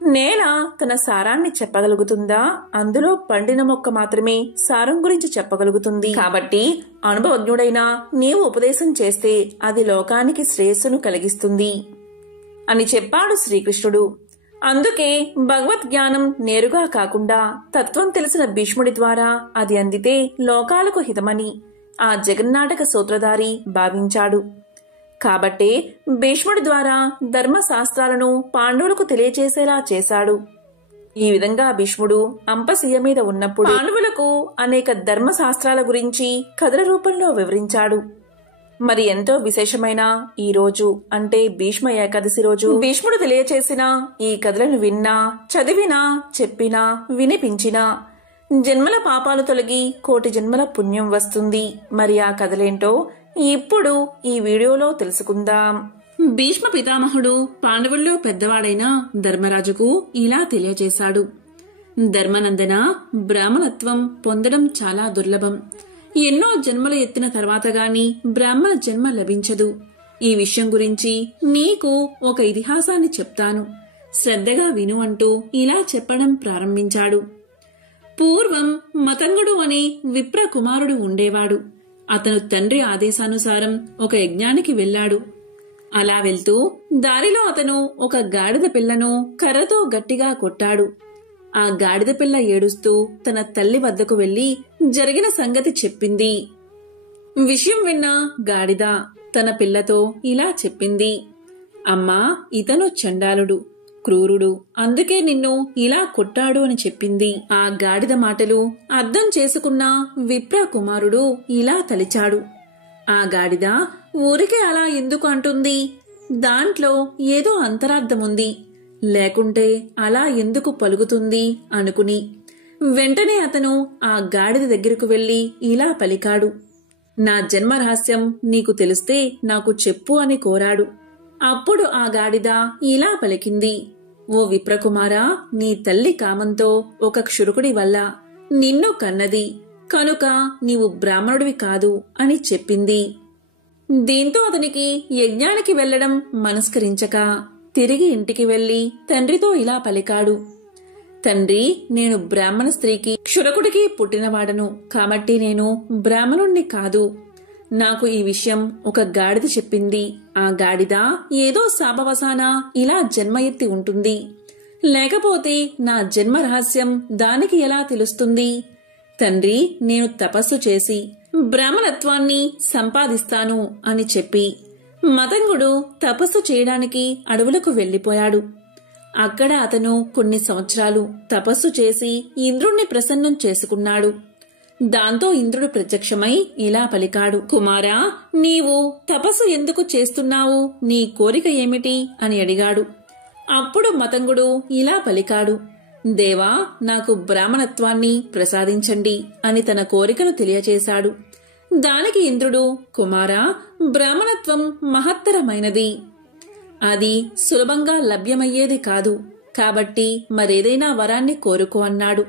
నేల తన సారాన్ని చెప్పగలుగుతుందా? అందులో పండిన మొక్క మాత్రమే సారం గురించి చెప్పగలుగుతుంది. కాబట్టి అనుభవజ్ఞుడైన నీవు ఉపదేశం చేస్తే అది లోకానికి శ్రేయస్సును కలిగిస్తుంది అని చెప్పాడు శ్రీకృష్ణుడు. అందుకే భగవద్జ్ఞానం నేరుగా కాకుండా తత్వం తెలిసిన భీష్ముడి ద్వారా అది అందితే లోకాలకు హితమని ఆ జగన్నాటక సూత్రధారి భావించాడు. కాబట్టే భీష్ముడి ద్వారా ధర్మశాస్త్రాలను పాండవులకు తెలియచేసేలా చేశాడు. ఈ విధంగా భీష్ముడు అంపశయ్య మీద ఉన్నప్పుడు పాండవులకు అనేక ధర్మశాస్త్రాల గురించి కథల రూపంలో వివరించాడు. మరి ఎంతో విశేషమైన ఈ రోజు అంటే భీష్మ ఏకాదశి రోజు భీష్ముడు తెలియచేసిన ఈ కథలను విన్నా, చదివినా, చెప్పినా, వినిపించినా జన్మల పాపాలు తొలగి కోటి జన్మల పుణ్యం వస్తుంది. మరి ఆ కథలేంటో ఇప్పుడు ఈ వీడియోలో తెలుసుకుందాం. భీష్మ పితామహుడు పాండవుల్లో పెద్దవాడైన ధర్మరాజుకు ఇలా తెలియజేశాడు. ధర్మనందన, బ్రాహ్మణత్వం పొందడం చాలా దుర్లభం. ఎన్నో జన్మలు ఎత్తిన తర్వాత గాని బ్రాహ్మణ జన్మ లభించదు. ఈ విషయం గురించి నీకు ఒక ఇతిహాసాన్ని చెప్తాను, శ్రద్ధగా విను అంటూ ఇలా చెప్పడం ప్రారంభించాడు. పూర్వం మతంగుడు అనే విప్ర కుమారుడు ఉండేవాడు. అతను తండ్రి ఆదేశానుసారం ఒక యజ్ఞానికి వెళ్లాడు. అలా వెళ్తూ దారిలో అతను ఒక గాడిద పిల్లను కర్రతో గట్టిగా కొట్టాడు. ఆ గాడిద పిల్ల ఏడుస్తూ తన తల్లి వద్దకు వెళ్లి జరిగిన సంగతి చెప్పింది. విషయం విన్న గాడిద తన పిల్లతో ఇలా చెప్పింది. అమ్మా, ఇతను చండాలుడు, క్రూరుడు, అందుకే నిన్ను ఇలా కొట్టాడు అని చెప్పింది. ఆ గాడిద మాటలు అర్థం చేసుకున్న విప్ర కుమారుడు ఇలా తలిచాడు. ఆ గాడిద ఊరికే అలా ఎందుకు అంటుంది? దాంట్లో ఏదో అంతరార్థముంది, లేకుంటే అలా ఎందుకు పలుకుతుంది అనుకుని వెంటనే అతను ఆ గాడిద దగ్గరకు వెళ్లి ఇలా పలికాడు. నా జన్మ రహస్యం నీకు తెలిస్తే నాకు చెప్పు అని కోరాడు. అప్పుడు ఆ గాడిద ఇలా పలికింది. ఓ విప్రకుమారా, నీ తల్లి కామంతో ఒక క్షురకుడి వల్ల నిన్ను కన్నది, కనుక నీవు బ్రాహ్మణుడివి కాదు అని చెప్పింది. దీంతో అతనికి యజ్ఞానికి వెళ్లడం మనస్కరించక తిరిగి ఇంటికి వెళ్లి తండ్రితో ఇలా పలికాడు. తండ్రి, నేను బ్రాహ్మణ స్త్రీకి క్షురకుడికి పుట్టినవాడను, కాబట్టి నేను బ్రాహ్మణుణ్ణి కాదు. నాకు ఈ విషయం ఒక గాడిద చెప్పింది. ఆ గాడిద ఏదో శాపవశాన ఇలా జన్మ ఎత్తి ఉంటుంది, లేకపోతే నా జన్మ రహస్యం దానికి ఎలా తెలుస్తుంది? తండ్రి, నేను తపస్సు చేసి బ్రాహ్మణత్వాన్ని సంపాదిస్తాను అని చెప్పి మతంగుడు తపస్సు చేయడానికి అడవులకు వెళ్లిపోయాడు. అక్కడ అతను కొన్ని సంవత్సరాలు తపస్సు చేసి ఇంద్రుణ్ణి ప్రసన్నం చేసుకున్నాడు. దాంతో ఇంద్రుడు ప్రత్యక్షమై ఇలా పలికాడు. కుమారా, నీవు తపస్సు ఎందుకు చేస్తున్నావు? నీ కోరిక ఏమిటి అని అడిగాడు. అప్పుడు మతంగుడు ఇలా పలికాడు. దేవా, నాకు బ్రాహ్మణత్వాన్ని ప్రసాదించండి అని తన కోరికను తెలియచేశాడు. దానికి ఇంద్రుడు, కుమారా, బ్రాహ్మణత్వం మహత్తరమైనది, అది సులభంగా లభ్యమయ్యేది కాదు, కాబట్టి మరేదైనా వరాన్ని కోరుకో అన్నాడు.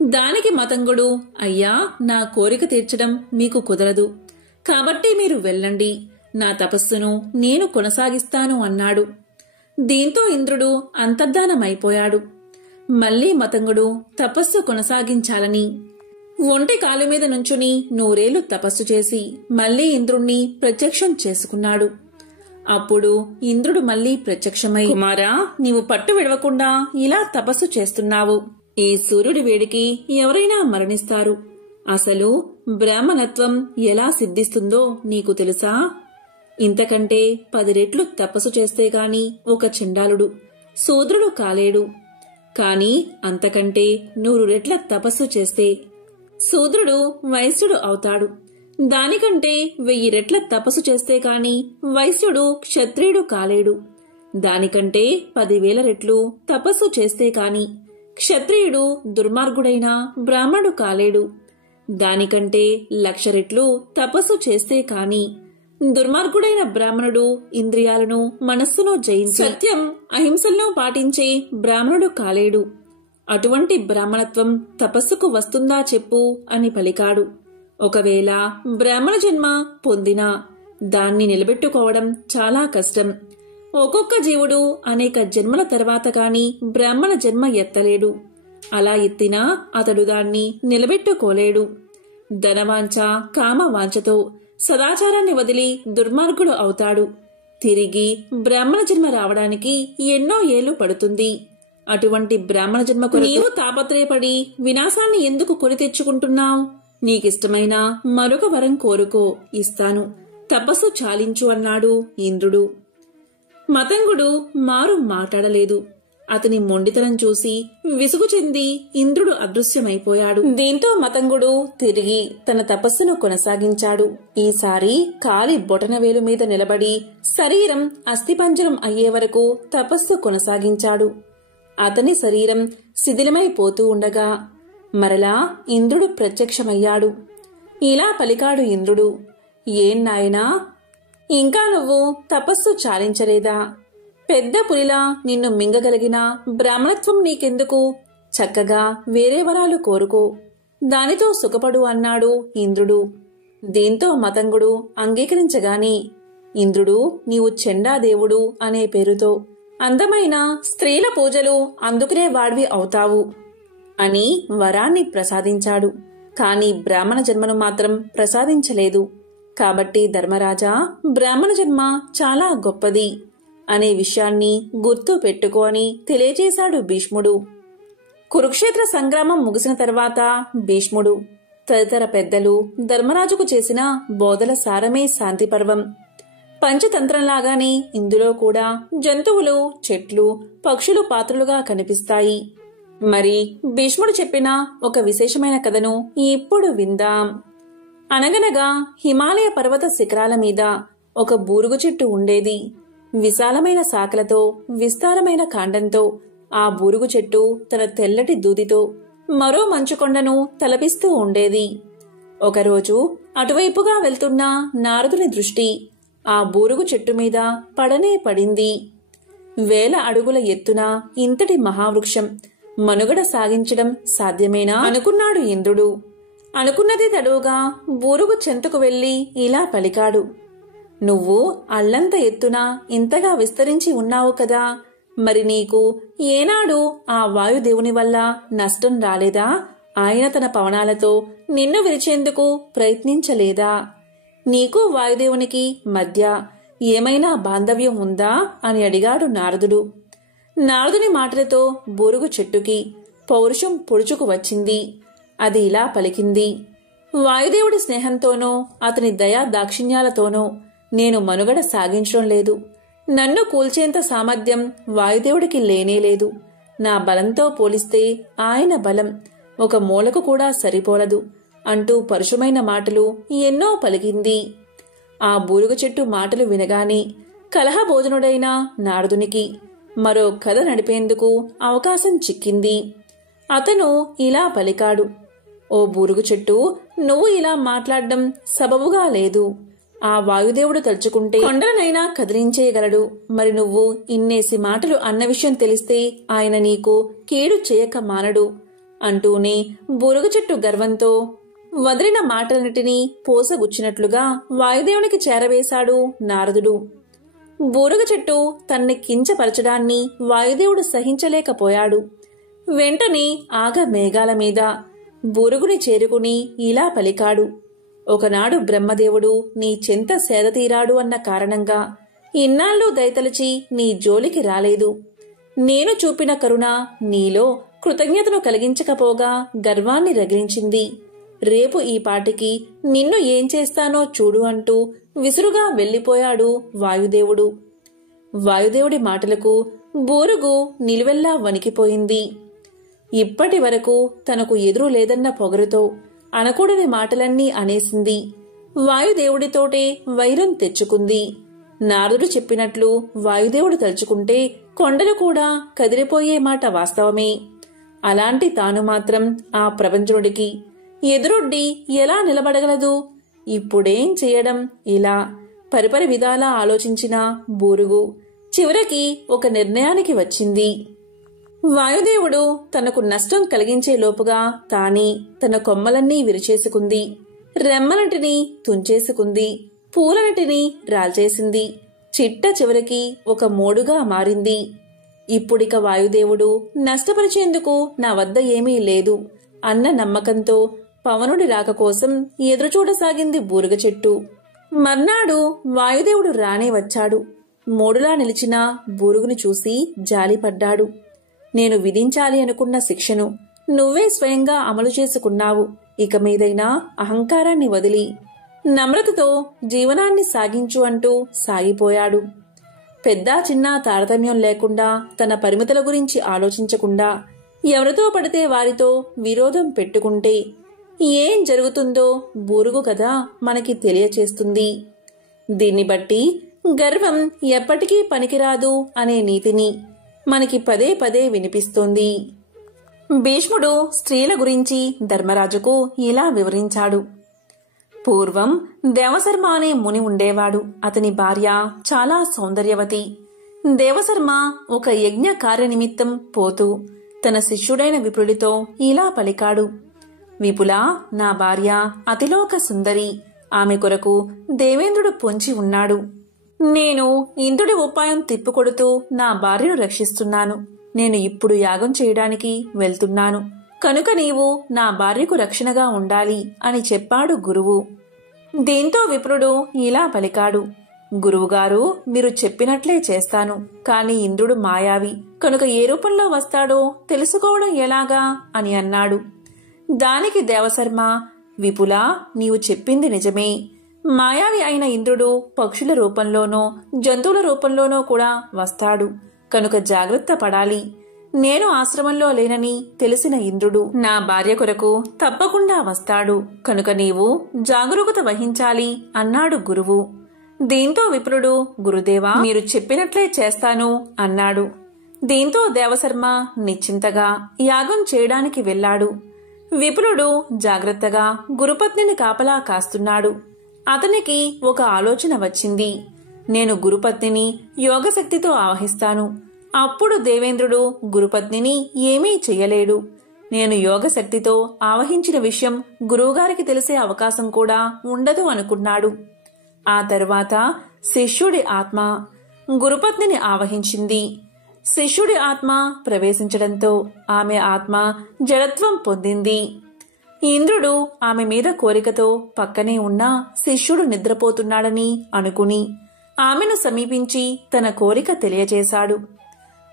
దానికి మతంగుడు, అయ్యా, నా కోరిక తీర్చడం మీకు కుదరదు, కాబట్టి మీరు వెళ్ళండి, నా తపస్సును నేను కొనసాగిస్తాను అన్నాడు. దీంతో ఇంద్రుడు అంతర్ధానమైపోయాడు. మళ్లీ మతంగుడు తపస్సు కొనసాగించాలని ఒంటి కాలు మీద నుంచుని 100 ఏళ్లు తపస్సు చేసి మళ్లీ ఇంద్రుణ్ణి ప్రత్యక్షం చేసుకున్నాడు. అప్పుడు ఇంద్రుడు మళ్లీ ప్రత్యక్షమై, కుమారా, నీవు పట్టు విడవకుండా ఇలా తపస్సు చేస్తున్నావు. ఈ సూర్యుడి వేడికి ఎవరైనా మరణిస్తారు. అసలు బ్రాహ్మణత్వం ఎలా సిద్ధిస్తుందో నీకు తెలుసా? ఇంతకంటే 10 రెట్లు తపస్సు చేస్తే గాని ఒక చండాలుడు శూద్రుడు కాలేడు. కాని అంతకంటే 100 రెట్ల తపస్సు చేస్తే శూద్రుడు వైశ్యుడు అవుతాడు. దానికంటే 1000 రెట్ల తపస్సు చేస్తే కాని వైశ్యుడు క్షత్రియుడు కాలేడు. దానికంటే 10,000 రెట్లు తపస్సు చేస్తే కాని క్షత్రియుడు దుర్మార్గుడైన బ్రాహ్మణుడు కాలేడు. దానికంటే 1,00,000 రెట్లు తపస్సు చేస్తే కాని దుర్మార్గుడైన బ్రాహ్మణుడు ఇంద్రియాలను మనస్సును జయించి సత్యం అహింసలను పాటించే బ్రాహ్మణుడు కాలేడు. అటువంటి బ్రాహ్మణత్వం తపస్సుకు వస్తుందా చెప్పు అని పలికాడు. ఒకవేళ బ్రాహ్మణ జన్మ పొందినా దాన్ని నిలబెట్టుకోవడం చాలా కష్టం. ఒక్కొక్క జీవుడు అనేక జన్మల తర్వాత కాని బ్రాహ్మణ జన్మ ఎత్తలేడు. అలా ఎత్తినా అతడు దాన్ని నిలబెట్టుకోలేడు. ధనవాంఛ, కామవాంఛతో సదాచారాన్ని వదిలి దుర్మార్గుడు అవుతాడు. తిరిగి బ్రాహ్మణ జన్మ రావడానికి ఎన్నో ఏళ్లు పడుతుంది. అటువంటి బ్రాహ్మణ జన్మకు నీవు తాపత్రయపడి వినాశాన్ని ఎందుకు కొని తెచ్చుకుంటున్నావు? నీకిష్టమైన మరొక వరం కోరుకో, ఇస్తాను, తపస్సు చాలించు అన్నాడు ఇంద్రుడు. మతంగుడు మారు మాట్లాడలేదు. అతని మొండితనం చూసి విసుగు చెంది ఇంద్రుడు అదృశ్యమైపోయాడు. దీంతో మతంగుడు తిరిగి తన తపస్సును కొనసాగించాడు. ఈసారి కాలి బొటనవేలు మీద నిలబడి శరీరం అస్థిపంజరం అయ్యే వరకు తపస్సు కొనసాగించాడు. అతని శరీరం శిథిలమైపోతూ ఉండగా మరలా ఇంద్రుడు ప్రత్యక్షమయ్యాడు. ఇలా పలికాడు ఇంద్రుడు, ఏం నాయనా, ఇంకా నువ్వు తపస్సు చాలించలేదా? పెద్ద పులిలా నిన్ను మింగగలిగిన బ్రాహ్మణత్వం నీకెందుకు? చక్కగా వేరే వరాలు కోరుకో, దానితో సుఖపడు అన్నాడు ఇంద్రుడు. దీంతో మతంగుడు అంగీకరించగాని, ఇంద్రుడు నీవు చండాదేవుడు అనే పేరుతో అందమైన స్త్రీల పూజలు అందుకునే వాడివి అవుతావు అని వరాన్ని ప్రసాదించాడు. కాని బ్రాహ్మణ జన్మను మాత్రం ప్రసాదించలేదు. కాబట్టి ధర్మరాజా, బ్రాహ్మణ జన్మ చాలా గొప్పది అనే విషయాన్ని గుర్తు పెట్టుకోని తెలియజేశాడు భీష్ముడు. కురుక్షేత్ర సంగ్రామం ముగిసిన తర్వాత భీష్ముడు తదితర పెద్దలు ధర్మరాజుకు చేసిన బోధల సారమే శాంతి పర్వం. పంచతంత్రంలాగానే ఇందులో కూడా జంతువులు, చెట్లు, పక్షులు పాత్రలుగా కనిపిస్తాయి. మరి భీష్ముడు చెప్పిన ఒక విశేషమైన కథను ఇప్పుడు విందాం. అనగనగా హిమాలయ పర్వత శిఖరాల మీద ఒక బూరుగు చెట్టు ఉండేది. విశాలమైన శాఖలతో, విస్తారమైన కాండంతో ఆ బూరుగు చెట్టు తన తెల్లటి దూదితో మరో మంచుకొండను తలపిస్తూ ఉండేది. ఒకరోజు అటువైపుగా వెళ్తున్న నారదుని దృష్టి ఆ బూరుగు చెట్టు మీద పడనే పడింది. 1000 అడుగుల ఎత్తున ఇంతటి మహావృక్షం మనుగడ సాగించడం సాధ్యమేనా అనుకున్నాడు ఇంద్రుడు. అనుకున్నది తడువుగా బూరుగు చెంతకు వెళ్లి ఇలా పలికాడు, నువ్వు అల్లంత ఎత్తున ఇంతగా విస్తరించి ఉన్నావు కదా, మరి నీకు ఏనాడు ఆ వాయుదేవుని వల్ల నష్టం రాలేదా? ఆయన తన పవనాలతో నిన్ను విరిచేందుకు ప్రయత్నించలేదా? నీకు వాయుదేవునికి మధ్య ఏమైనా బాంధవ్యం ఉందా అని అడిగాడు నారదుడు. నారదుని మాటలతో బూరుగు చెట్టుకి పౌరుషం పొడుచుకు వచ్చింది. అది ఇలా పలికింది, వాయుదేవుడి స్నేహంతోనో అతని దయా దాక్షిణ్యాలతోనో నేను మనుగడ సాగించడం లేదు. నన్ను కూల్చేంత సామర్థ్యం వాయుదేవుడికి లేనేలేదు. నా బలంతో పోలిస్తే ఆయన బలం ఒక మూలకు కూడా సరిపోలదు అంటూ పరుషమైన మాటలు ఎన్నో పలికింది. ఆ బూరుగు చెట్టు మాటలు వినగానే కలహభోజనుడైన నారదునికి మరో కథ నడిపేందుకు అవకాశం చిక్కింది. అతను ఇలా పలికాడు, ఓ బూరుగు చెట్టు, నువ్వు ఇలా మాట్లాడడం సబబుగా లేదు. ఆ వాయుదేవుడు తలుచుకుంటే కొండలనైనా కదిలించేయగలడు. మరి నువ్వు ఇన్నేసి మాటలు అన్న విషయం తెలిస్తే ఆయన నీకు కీడు చేయక మానడు అంటూనే బూరుగు చెట్టు గర్వంతో వదిలిన మాటలన్నిటినీ పోసగుచ్చినట్లుగా వాయుదేవునికి చేరవేశాడు నారదుడు. బూరుగు చెట్టు తన్ని కించపరచడాన్ని వాయుదేవుడు సహించలేకపోయాడు. వెంటనే ఆగ మేఘాల మీద బూరుగుని చేరుకుని ఇలా పలికాడు, ఒకనాడు బ్రహ్మదేవుడు నీ చెంత సేదతీరాడు అన్న కారణంగా ఇన్నాళ్ళు దయతలచి నీ జోలికి రాలేదు. నేను చూపిన కరుణ నీలో కృతజ్ఞతను కలిగించకపోగా గర్వాన్ని రగిలించింది. రేపు ఈ పాటికి నిన్ను ఏం చేస్తానో చూడు అంటూ విసురుగా వెళ్లిపోయాడు వాయుదేవుడు. వాయుదేవుడి మాటలకు బూరుగు నిలువెల్లా వణికిపోయింది. ఇప్పటి వరకు తనకు ఎదురు లేదన్న పొగరుతో అనకూడని మాటలన్నీ అనేసింది. వాయుదేవుడితోటే వైరం తెచ్చుకుంది. నారదుడు చెప్పినట్లు వాయుదేవుడు తలుచుకుంటే కొండలు కూడా కదిలిపోయే మాట వాస్తవమే. అలాంటి తాను మాత్రం ఆ ప్రపంచుడికి ఎదురొడ్డి ఎలా నిలబడగలదు? ఇప్పుడేం చేయడం? ఇలా పరిపరి విధాలా ఆలోచించిన బూరుగు చివరికి ఒక నిర్ణయానికి వచ్చింది. వాయుదేవుడు తనకు నష్టం కలిగించే లోపుగా తానే తన కొమ్మలన్నీ విరిచేసుకుంది, రెమ్మలటిని తుంచేసుకుంది, పూలనటిని రాల్చేసింది. చిట్ట చివరికి ఒక మోడుగా మారింది. ఇప్పుడిక వాయుదేవుడు నష్టపరిచేందుకు నా వద్ద ఏమీ లేదు అన్న నమ్మకంతో పవనుడి రాక కోసం ఎదురుచూడసాగింది బూరుగ చెట్టు. మర్నాడు వాయుదేవుడు రానే వచ్చాడు. మోడులా నిలిచిన బూరుగుని చూసి జాలిపడ్డాడు. నేను విధించాలి అనుకున్న శిక్షను నువ్వే స్వయంగా అమలు చేసుకున్నావు. ఇక మీదైనా అహంకారాన్ని వదిలి నమ్రతతో జీవనాన్ని సాగించు అంటూ సాగిపోయాడు. పెద్ద చిన్న తారతమ్యం లేకుండా తన పరిమితుల గురించి ఆలోచించకుండా ఎవరితో పడితే వారితో విరోధం పెట్టుకుంటే ఏం జరుగుతుందో బూరుగు కథ మనకి తెలియచేస్తుంది. దీన్ని బట్టి గర్వం ఎప్పటికీ పనికిరాదు అనే నీతిని మనకి పదే పదే వినిపిస్తోంది. భీష్ముడు స్త్రీల గురించి ధర్మరాజుకు ఇలా వివరించాడు. పూర్వం దేవశర్మ అనే ముని ఉండేవాడు. అతని భార్య చాలా సౌందర్యవతి. దేవశర్మ ఒక యజ్ఞ కార్యనిమిత్తం పోతూ తన శిష్యుడైన విప్రుడితో ఇలా పలికాడు. విపులా, నా భార్య అతిలోక సుందరి. ఆమె కొరకు దేవేంద్రుడు పొంచి ఉన్నాడు. నేను ఇంద్రుడి ఉపాయం తిప్పుకొడుతూ నా భార్యను రక్షిస్తున్నాను. నేను ఇప్పుడు యాగం చేయడానికి వెళ్తున్నాను. కనుక నీవు నా భార్యకు రక్షణగా ఉండాలి అని చెప్పాడు గురువు. దీంతో విప్రుడు ఇలా పలికాడు. గురువుగారు, మీరు చెప్పినట్లే చేస్తాను. కాని ఇంద్రుడు మాయావి కనుక ఏ రూపంలో వస్తాడో తెలుసుకోవడం ఎలాగా అని అన్నాడు. దానికి దేవశర్మ, విపులా, నీవు చెప్పింది నిజమే. మాయావి అయిన ఇంద్రుడు పక్షుల రూపంలోనో జంతువుల రూపంలోనో కూడా వస్తాడు. కనుక జాగ్రత్త పడాలి. నేను ఆశ్రమంలో లేనని తెలిసిన ఇంద్రుడు నా భార్య కొరకు తప్పకుండా వస్తాడు. కనుక నీవు జాగరూకత వహించాలి అన్నాడు గురువు. దీంతో విప్రుడు, గురుదేవా, మీరు చెప్పినట్లే చేస్తాను అన్నాడు. దీంతో దేవశర్మ నిశ్చింతగా యాగం చేయడానికి వెళ్లాడు. విప్రుడు జాగ్రత్తగా గురుపత్నిని కాపలా కాస్తున్నాడు. అతనికి ఒక ఆలోచన వచ్చింది. నేను గురుపత్నిని యోగశక్తితో ఆవహిస్తాను. అప్పుడు దేవేంద్రుడు గురుపత్నిని ఏమీ చెయ్యలేడు. నేను యోగశక్తితో ఆవహించిన విషయం గురువుగారికి తెలిసే అవకాశం కూడా ఉండదు అనుకున్నాడు. ఆ తరువాత శిష్యుడి ఆత్మ గురుపత్నిని ఆవహించింది. శిష్యుడి ఆత్మ ప్రవేశించడంతో ఆమె ఆత్మ జడత్వం పొందింది. ఇంద్రుడు ఆమె మీద కోరికతో పక్కనే ఉన్న శిష్యుడు నిద్రపోతున్నాడని అనుకుని ఆమెను సమీపించి తన కోరిక తెలియచేశాడు.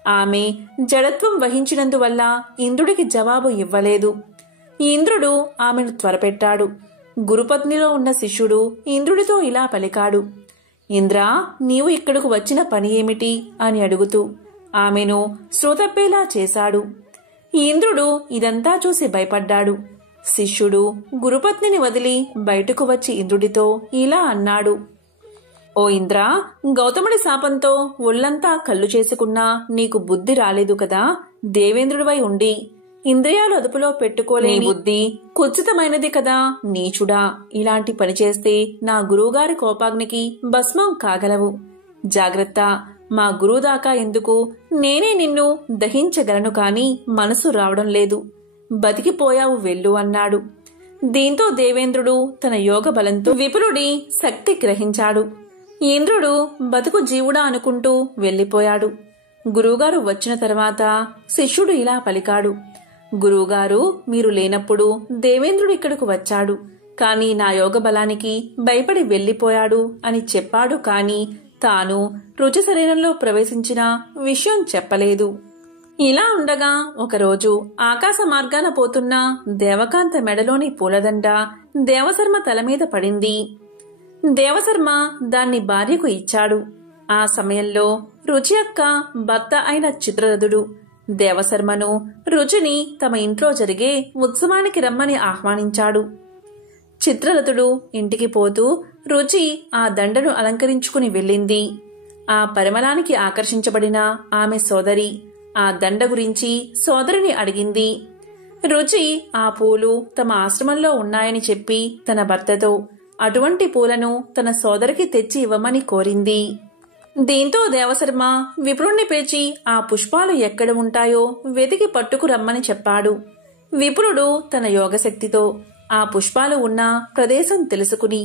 ఆమె జడత్వం వహించినందువల్ల ఇంద్రుడికి జవాబు ఇవ్వలేదు. ఇంద్రుడు ఆమెను త్వరపెట్టాడు. గురుపత్నిలో ఉన్న శిష్యుడు ఇంద్రుడితో ఇలా పలికాడు. ఇంద్రా, నీవు ఇక్కడకు వచ్చిన పని ఏమిటి అని అడుగుతూ ఆమెను శ్రోతప్పేలా చేశాడు. ఇంద్రుడు ఇదంతా చూసి భయపడ్డాడు. శిష్యుడు గురుపత్నిని వదిలి బయటకు వచ్చి ఇంద్రుడితో ఇలా అన్నాడు. ఓ ఇంద్రా, గౌతముడి శాపంతో ఒళ్లంతా కళ్ళు చేసుకున్నా నీకు బుద్ధి రాలేదు కదా. దేవేంద్రుడివై ఉండి ఇంద్రియాలు అదుపులో పెట్టుకోలేని బుద్ధి కుత్సితమైనది కదా. నీచుడా, ఇలాంటి పని చేస్తే నా గురువుగారి కోపాగ్నికి భస్మం కాగలవు. జాగ్రత్త, మా గురువు దాకా ఎందుకు, నేనే నిన్ను దహించగలను కాని మనసు రావడం లేదు. బతికిపోయావు, వెళ్ళు అన్నాడు. దీంతో దేవేంద్రుడు తన యోగ బలంతో విపులుడి శక్తి గ్రహించాడు. ఇంద్రుడు బతుకు జీవుడా అనుకుంటూ వెళ్లిపోయాడు. గురువుగారు వచ్చిన తర్వాత శిష్యుడు ఇలా పలికాడు. గురువుగారు, మీరు లేనప్పుడు దేవేంద్రుడు ఇక్కడకు వచ్చాడు. కాని నా యోగ బలానికి భయపడి వెళ్లిపోయాడు అని చెప్పాడు. కాని తాను రుచి శరీరంలో ప్రవేశించిన విషయం చెప్పలేదు. ఇలా ఉండగా ఒకరోజు ఆకాశ మార్గాన పోతున్న దేవకాంత మెడలోని పూలదండ దేవశర్మ తల మీద పడింది. దేవశర్మ దాన్ని భార్యకు ఇచ్చాడు. ఆ సమయంలో రుచి అక్క భర్త అయిన చిత్రరథుడు దేవశర్మను, రుచిని తమ ఇంట్లో జరిగే ఉత్సవానికి రమ్మని ఆహ్వానించాడు. చిత్రరథుడు ఇంటికి పోతూ రుచి ఆ దండను అలంకరించుకుని వెళ్ళింది. ఆ పరిమళానికి ఆకర్షించబడిన ఆమె సోదరి ఆ దండ గురించి సోదరిని అడిగింది. రుచి ఆ పూలు తమ ఆశ్రమంలో ఉన్నాయని చెప్పి తన భర్తతో అటువంటి పూలను తన సోదరికి తెచ్చి ఇవ్వమని కోరింది. దీంతో దేవశర్మ విప్రుణ్ణి పిలిచి ఆ పుష్పాలు ఎక్కడ ఉంటాయో వెతికి పట్టుకు రమ్మని చెప్పాడు. విప్రుడు తన యోగశక్తితో ఆ పుష్పాలు ఉన్న ప్రదేశం తెలుసుకుని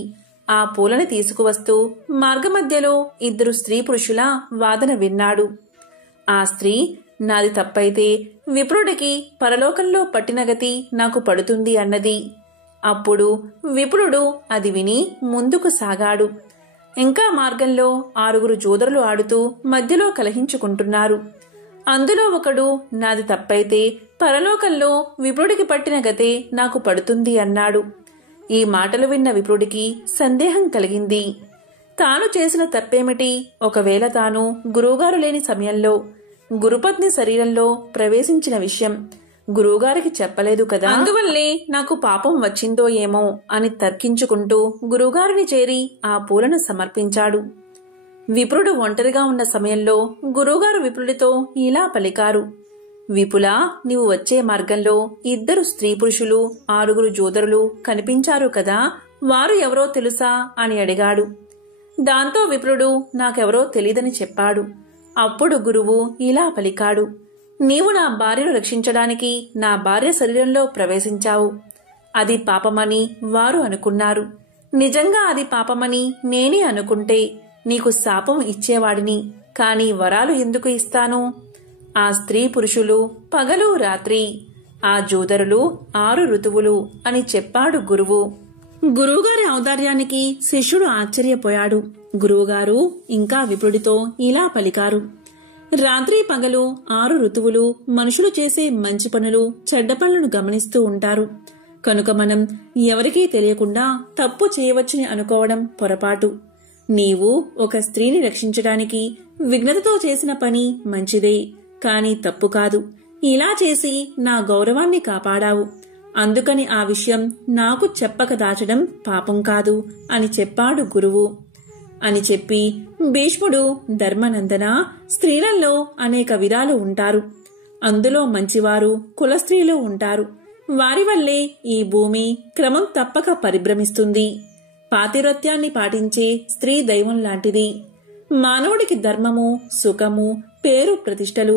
ఆ పూలను తీసుకువస్తూ మార్గమధ్యలో ఇద్దరు స్త్రీ పురుషుల వాదన విన్నాడు. ఆ స్త్రీ, నాది తప్పైతే విప్రుడికి పరలోకంలో పట్టిన గతి నాకు పడుతుంది అన్నది. అప్పుడు విప్రుడు అది విని ముందుకు సాగాడు. ఇంకా మార్గంలో 6 జోదరులు ఆడుతూ మధ్యలో కలహించుకుంటున్నారు. అందులో ఒకడు, నాది తప్పైతే పరలోకంలో విప్రుడికి పట్టిన గతే నాకు పడుతుంది అన్నాడు. ఈ మాటలు విన్న విప్రుడికి సందేహం కలిగింది. తాను చేసిన తప్పేమిటి? ఒకవేళ తాను గురువుగారు లేని సమయంలో గురుపత్ని శరీరంలో ప్రవేశించిన విషయం గురువుగారికి చెప్పలేదు కదా. అందువల్లే నాకు పాపం వచ్చిందో ఏమో అని తర్కించుకుంటూ గురువుగారిని చేరి ఆ పూలను సమర్పించాడు. విప్రుడు ఒంటరిగా ఉన్న సమయంలో గురువుగారు విప్రుడితో ఇలా పలికారు. విపులా, నీవు వచ్చే మార్గంలో 2 స్త్రీ పురుషులు 6 జోదరులు కనిపించారు కదా, వారు ఎవరో తెలుసా అని అడిగాడు. దాంతో విప్రుడు నాకెవరో తెలీదని చెప్పాడు. అప్పుడు గురువు ఇలా పలికాడు, నీవు నా భార్యను రక్షించడానికి నా భార్య శరీరంలో ప్రవేశించావు. అది పాపమని వారు అనుకున్నారు. నిజంగా అది పాపమని నేనే అనుకుంటే నీకు శాపం ఇచ్చేవాడిని, కాని వరాలు ఎందుకు ఇస్తాను? ఆ స్త్రీ పురుషులు పగలు రాత్రి, ఆ జోదరులు 6 ఋతువులు అని చెప్పాడు గురువు. గురువుగారి ఔదార్యానికి శిష్యుడు ఆశ్చర్యపోయాడు. గురువుగారు ఇంకా విప్రుడితో ఇలా పలికారు, రాత్రి పగలు 6 ఋతువులు మనుషులు చేసే మంచి పనులు చెడ్డ పనులను గమనిస్తూ ఉంటారు. కనుక మనం ఎవరికీ తెలియకుండా తప్పు చేయవచ్చని అనుకోవడం పొరపాటు. నీవు ఒక స్త్రీని రక్షించడానికి విఘ్నతతో చేసిన పని మంచిదే, కాని తప్పు కాదు. ఇలా చేసి నా గౌరవాన్ని కాపాడావు. అందుకని ఆ విషయం నాకు చెప్పక దాచడం పాపం కాదు అని చెప్పాడు గురువు. అని చెప్పి భీష్ముడు, ధర్మనందన, స్త్రీలలో అనేక విధాలు ఉంటారు. అందులో మంచివారు కులస్త్రీలు ఉంటారు. వారి వల్లే ఈ భూమి క్రమం తప్పక పరిభ్రమిస్తుంది. పాతివ్రత్యాన్ని పాటించే స్త్రీ దైవం లాంటిది. మానవుడికి ధర్మము, సుఖము, పేరు, ప్రతిష్టలు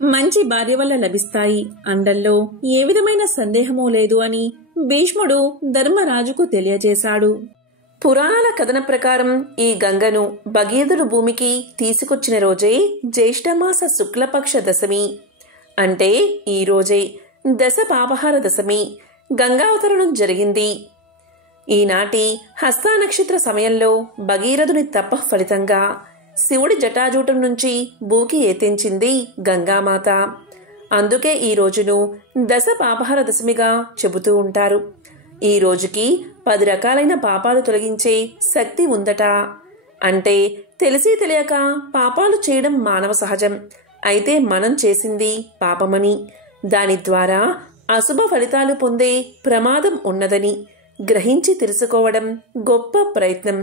మంచి భార్య వల్ల లభిస్తాయి అండంలో ఏ విధమైన సందేహమూ లేదు అని భీష్ముడు ధర్మరాజుకు తెలియజేశాడు. పురాణాల కథన ప్రకారం ఈ గంగను భగీరథుడు భూమికి తీసుకొచ్చిన రోజే జ్యేష్ఠమాస శుక్లపక్ష దశమి, అంటే ఈ రోజే దశ పాపహార దశమి గంగావతరణం జరిగింది. ఈనాటి హస్త నక్షత్ర సమయంలో భగీరథుని తప ఫలితంగా శివుడి జటాజూటం నుంచి భూకి ఎత్తించింది గంగామాత. అందుకే ఈ రోజును దశ పాపహార దశమిగా చెబుతూ ఉంటారు. ఈ రోజుకి 10 రకాలైన పాపాలు తొలగించే శక్తి ఉందట. అంటే తెలిసి తెలియక పాపాలు చేయడం మానవ సహజం. అయితే మనం చేసింది పాపమని, దాని ద్వారా అశుభ ఫలితాలు పొందే ప్రమాదం ఉన్నదని గ్రహించి తెలుసుకోవడం గొప్ప ప్రయత్నం.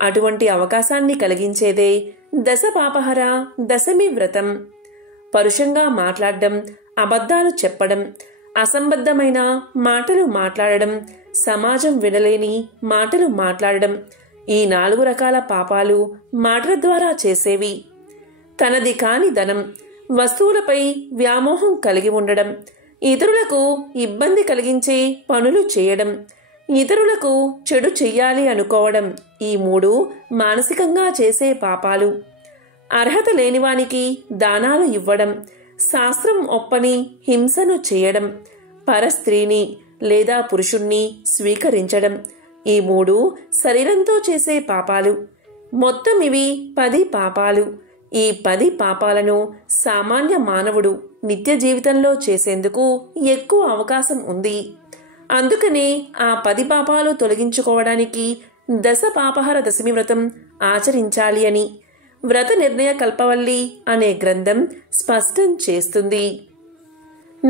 అటువంటి అవకాశాన్ని కలిగించేదే దశ పాపహర దశమి వ్రతం. పరుషంగా మాట్లాడడం, అబద్ధాలు చెప్పడం, అసంబద్ధమైన మాటలు మాట్లాడడం, సమాజం వినలేని మాటలు మాట్లాడడం, ఈ 4 రకాల పాపాలు మాటల ద్వారా చేసేవి. తనది కాని ధనం, వస్తువులపై వ్యామోహం కలిగి ఉండడం, ఇతరులకు ఇబ్బంది కలిగించే పనులు చేయడం, ఇతరులకు చెడు చెయ్యాలి అనుకోవడం, ఈ 3 మానసికంగా చేసే పాపాలు. అర్హత లేనివానికి దానాలు ఇవ్వడం, శాస్త్రం ఒప్పని హింసను చేయడం, పరస్త్రీని లేదా పురుషుణ్ణి స్వీకరించడం, ఈ 3 శరీరంతో చేసే పాపాలు. మొత్తం ఇవి 10 పాపాలు. ఈ 10 పాపాలను సామాన్య మానవుడు నిత్య జీవితంలో చేసేందుకు ఎక్కువ అవకాశం ఉంది. అందుకనే ఆ 10 పాపాలు తొలగించుకోవడానికి దశ పాపహర దశమి వ్రతం ఆచరించాలి అని వ్రత నిర్ణయ కల్పవల్లి అనే గ్రంథం స్పష్టం చేస్తుంది.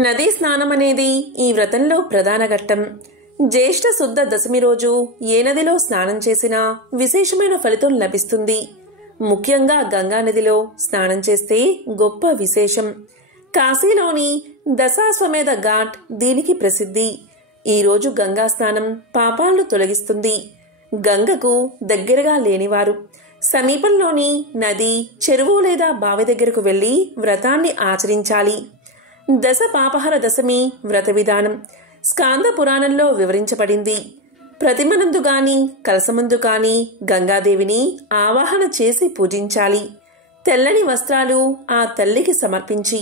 నదీ స్నానం అనేది ఈ వ్రతంలో ప్రధాన ఘట్టం. జ్యేష్ఠ శుద్ధ దశమి రోజు ఏ నదిలో స్నానం చేసినా విశేషమైన ఫలితం లభిస్తుంది. ముఖ్యంగా గంగా నదిలో స్నానం చేస్తే గొప్ప విశేషం. కాశీలోని దశాశ్వమేధ ఘాట్ దీనికి ప్రసిద్ధి. ఈ రోజు గంగా స్నానం పాపాలను తొలగిస్తుంది. గంగకు దగ్గరగా లేనివారు సమీపంలోని నది, చెరువు లేదా బావి దగ్గరకు వెళ్లి వ్రతాన్ని ఆచరించాలి. దశ పాపహర దశమి వ్రత విధానం స్కాంద పురాణంలో వివరించబడింది. ప్రతిమనందు గాని కలసమందు కాని గంగాదేవిని ఆవాహన చేసి పూజించాలి. తెల్లని వస్త్రాలు ఆ తల్లికి సమర్పించి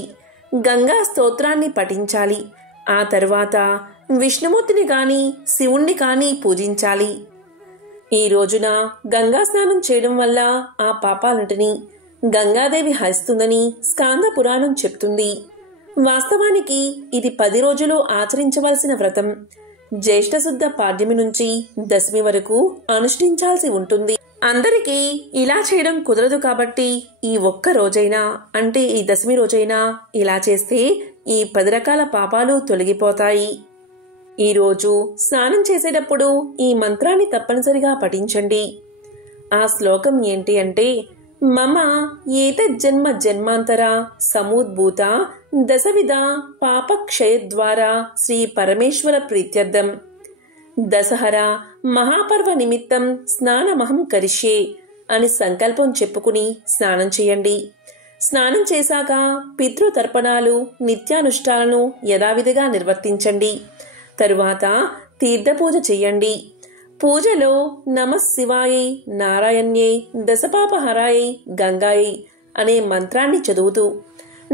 గంగా స్తోత్రాన్ని పఠించాలి. ఆ తరువాత విష్ణుమూర్తిని గాని శివుణ్ణి కాని పూజించాలి. ఈ రోజున గంగా స్నానం చేయడం వల్ల ఆ పాపాలంటిని గంగాదేవి హరిస్తుందని స్కాంద పురాణం చెప్తుంది. వాస్తవానికి ఇది 10 రోజులు ఆచరించవలసిన వ్రతం. జ్యేష్ఠశుద్ధ పాడ్యమి నుంచి దశమి వరకు అనుష్ఠించాల్సి ఉంటుంది. అందరికీ ఇలా చేయడం కుదరదు కాబట్టి ఈ ఒక్క రోజైనా, అంటే ఈ దశమి రోజైనా ఇలా చేస్తే ఈ 10 రకాల పాపాలు తొలగిపోతాయి. ఈరోజు స్నానం చేసేటప్పుడు ఈ మంత్రాన్ని తప్పనిసరిగా పఠించండి. ఆ శ్లోకం ఏంటి అంటే, మమ ఏతజ్జన్మ జన్మాంతర సముద్భూత దశవిధ పాపక్షయద్వారా శ్రీ పరమేశ్వర ప్రీత్యర్థం దశహర మహాపర్వ నిమిత్తం స్నానమహం కరిష్యే అని సంకల్పం చెప్పుకుని స్నానం చేయండి. స్నానం చేశాక పితృతర్పణాలు నిత్యానుష్ఠాలను యథావిధిగా నిర్వర్తించండి. తరువాత తీర్థపూజ చెయ్యండి. పూజలో నమః శివాయై నారాయణ్యై దశపాపహరాయై గంగాయై అనే మంత్రాన్ని చదువుతూ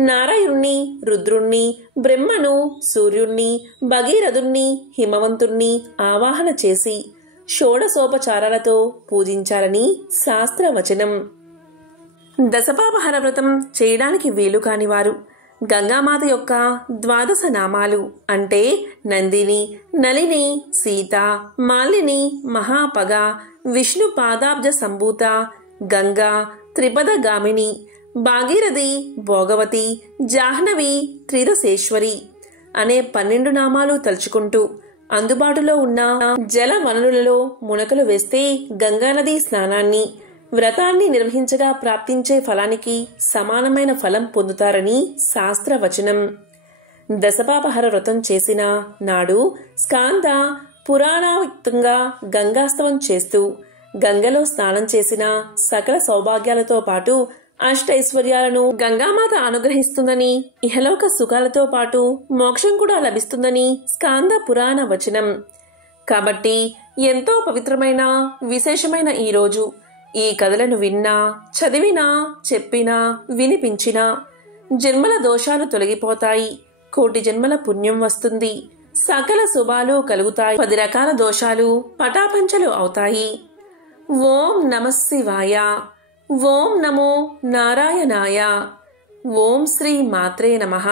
నారాయణుణ్ణి, రుద్రుణ్ణి, బ్రహ్మను, సూర్యుణ్ణి, భగీరథుణ్ణి, హిమవంతుణ్ణి ఆవాహన చేసి షోడశోపచారాలతో పూజించాలని శాస్త్రవచనం. దశపాపహర వ్రతం చేయడానికి వీలు కానివారు గంగామాత యొక్క ద్వాదశ నామాలు అంటే నందిని, నళిని, సీత, మాలిని, మహాపగ, విష్ణు పాదాబ్జ సంభూత, గంగా, త్రిపదగామిని, భాగీరథి, భోగవతి, జాహ్నవి, త్రిదశేశ్వరి అనే 12 నామాలు తలుచుకుంటూ అందుబాటులో ఉన్న జల వనరులలో మునకలు వేస్తే గంగానది స్నానాన్ని, వ్రతాన్ని నిర్వహించగా ప్రాప్తించే ఫలానికి సమానమైన ఫలం పొందుతారని శాస్త్రవచనం. దశపాపహర వ్రతం చేసిన నాడు స్కాంద పురాణాయుక్తంగా గంగాస్తవం చేస్తూ గంగలో స్నానం చేసిన సకల సౌభాగ్యాలతో పాటు అష్టైశ్వర్యాలను గంగామాత అనుగ్రహిస్తుందని, ఇహలోక సుఖాలతో పాటు మోక్షం కూడా లభిస్తుందని స్కాంద పురాణ వచనం. కాబట్టి ఎంతో పవిత్రమైన విశేషమైన ఈ రోజు ఈ కథలను విన్నా, చదివినా, చెప్పినా, వినిపించినా జన్మల దోషాలు తొలగిపోతాయి. కోటి జన్మల పుణ్యం వస్తుంది. సకల శుభాలు కలుగుతాయి. 10 రకాల దోషాలు పటాపంచలు అవుతాయి. ఓం నమః శివాయ. ఓం నమో నారాయణాయ. ఓం శ్రీ మాత్రే నమః.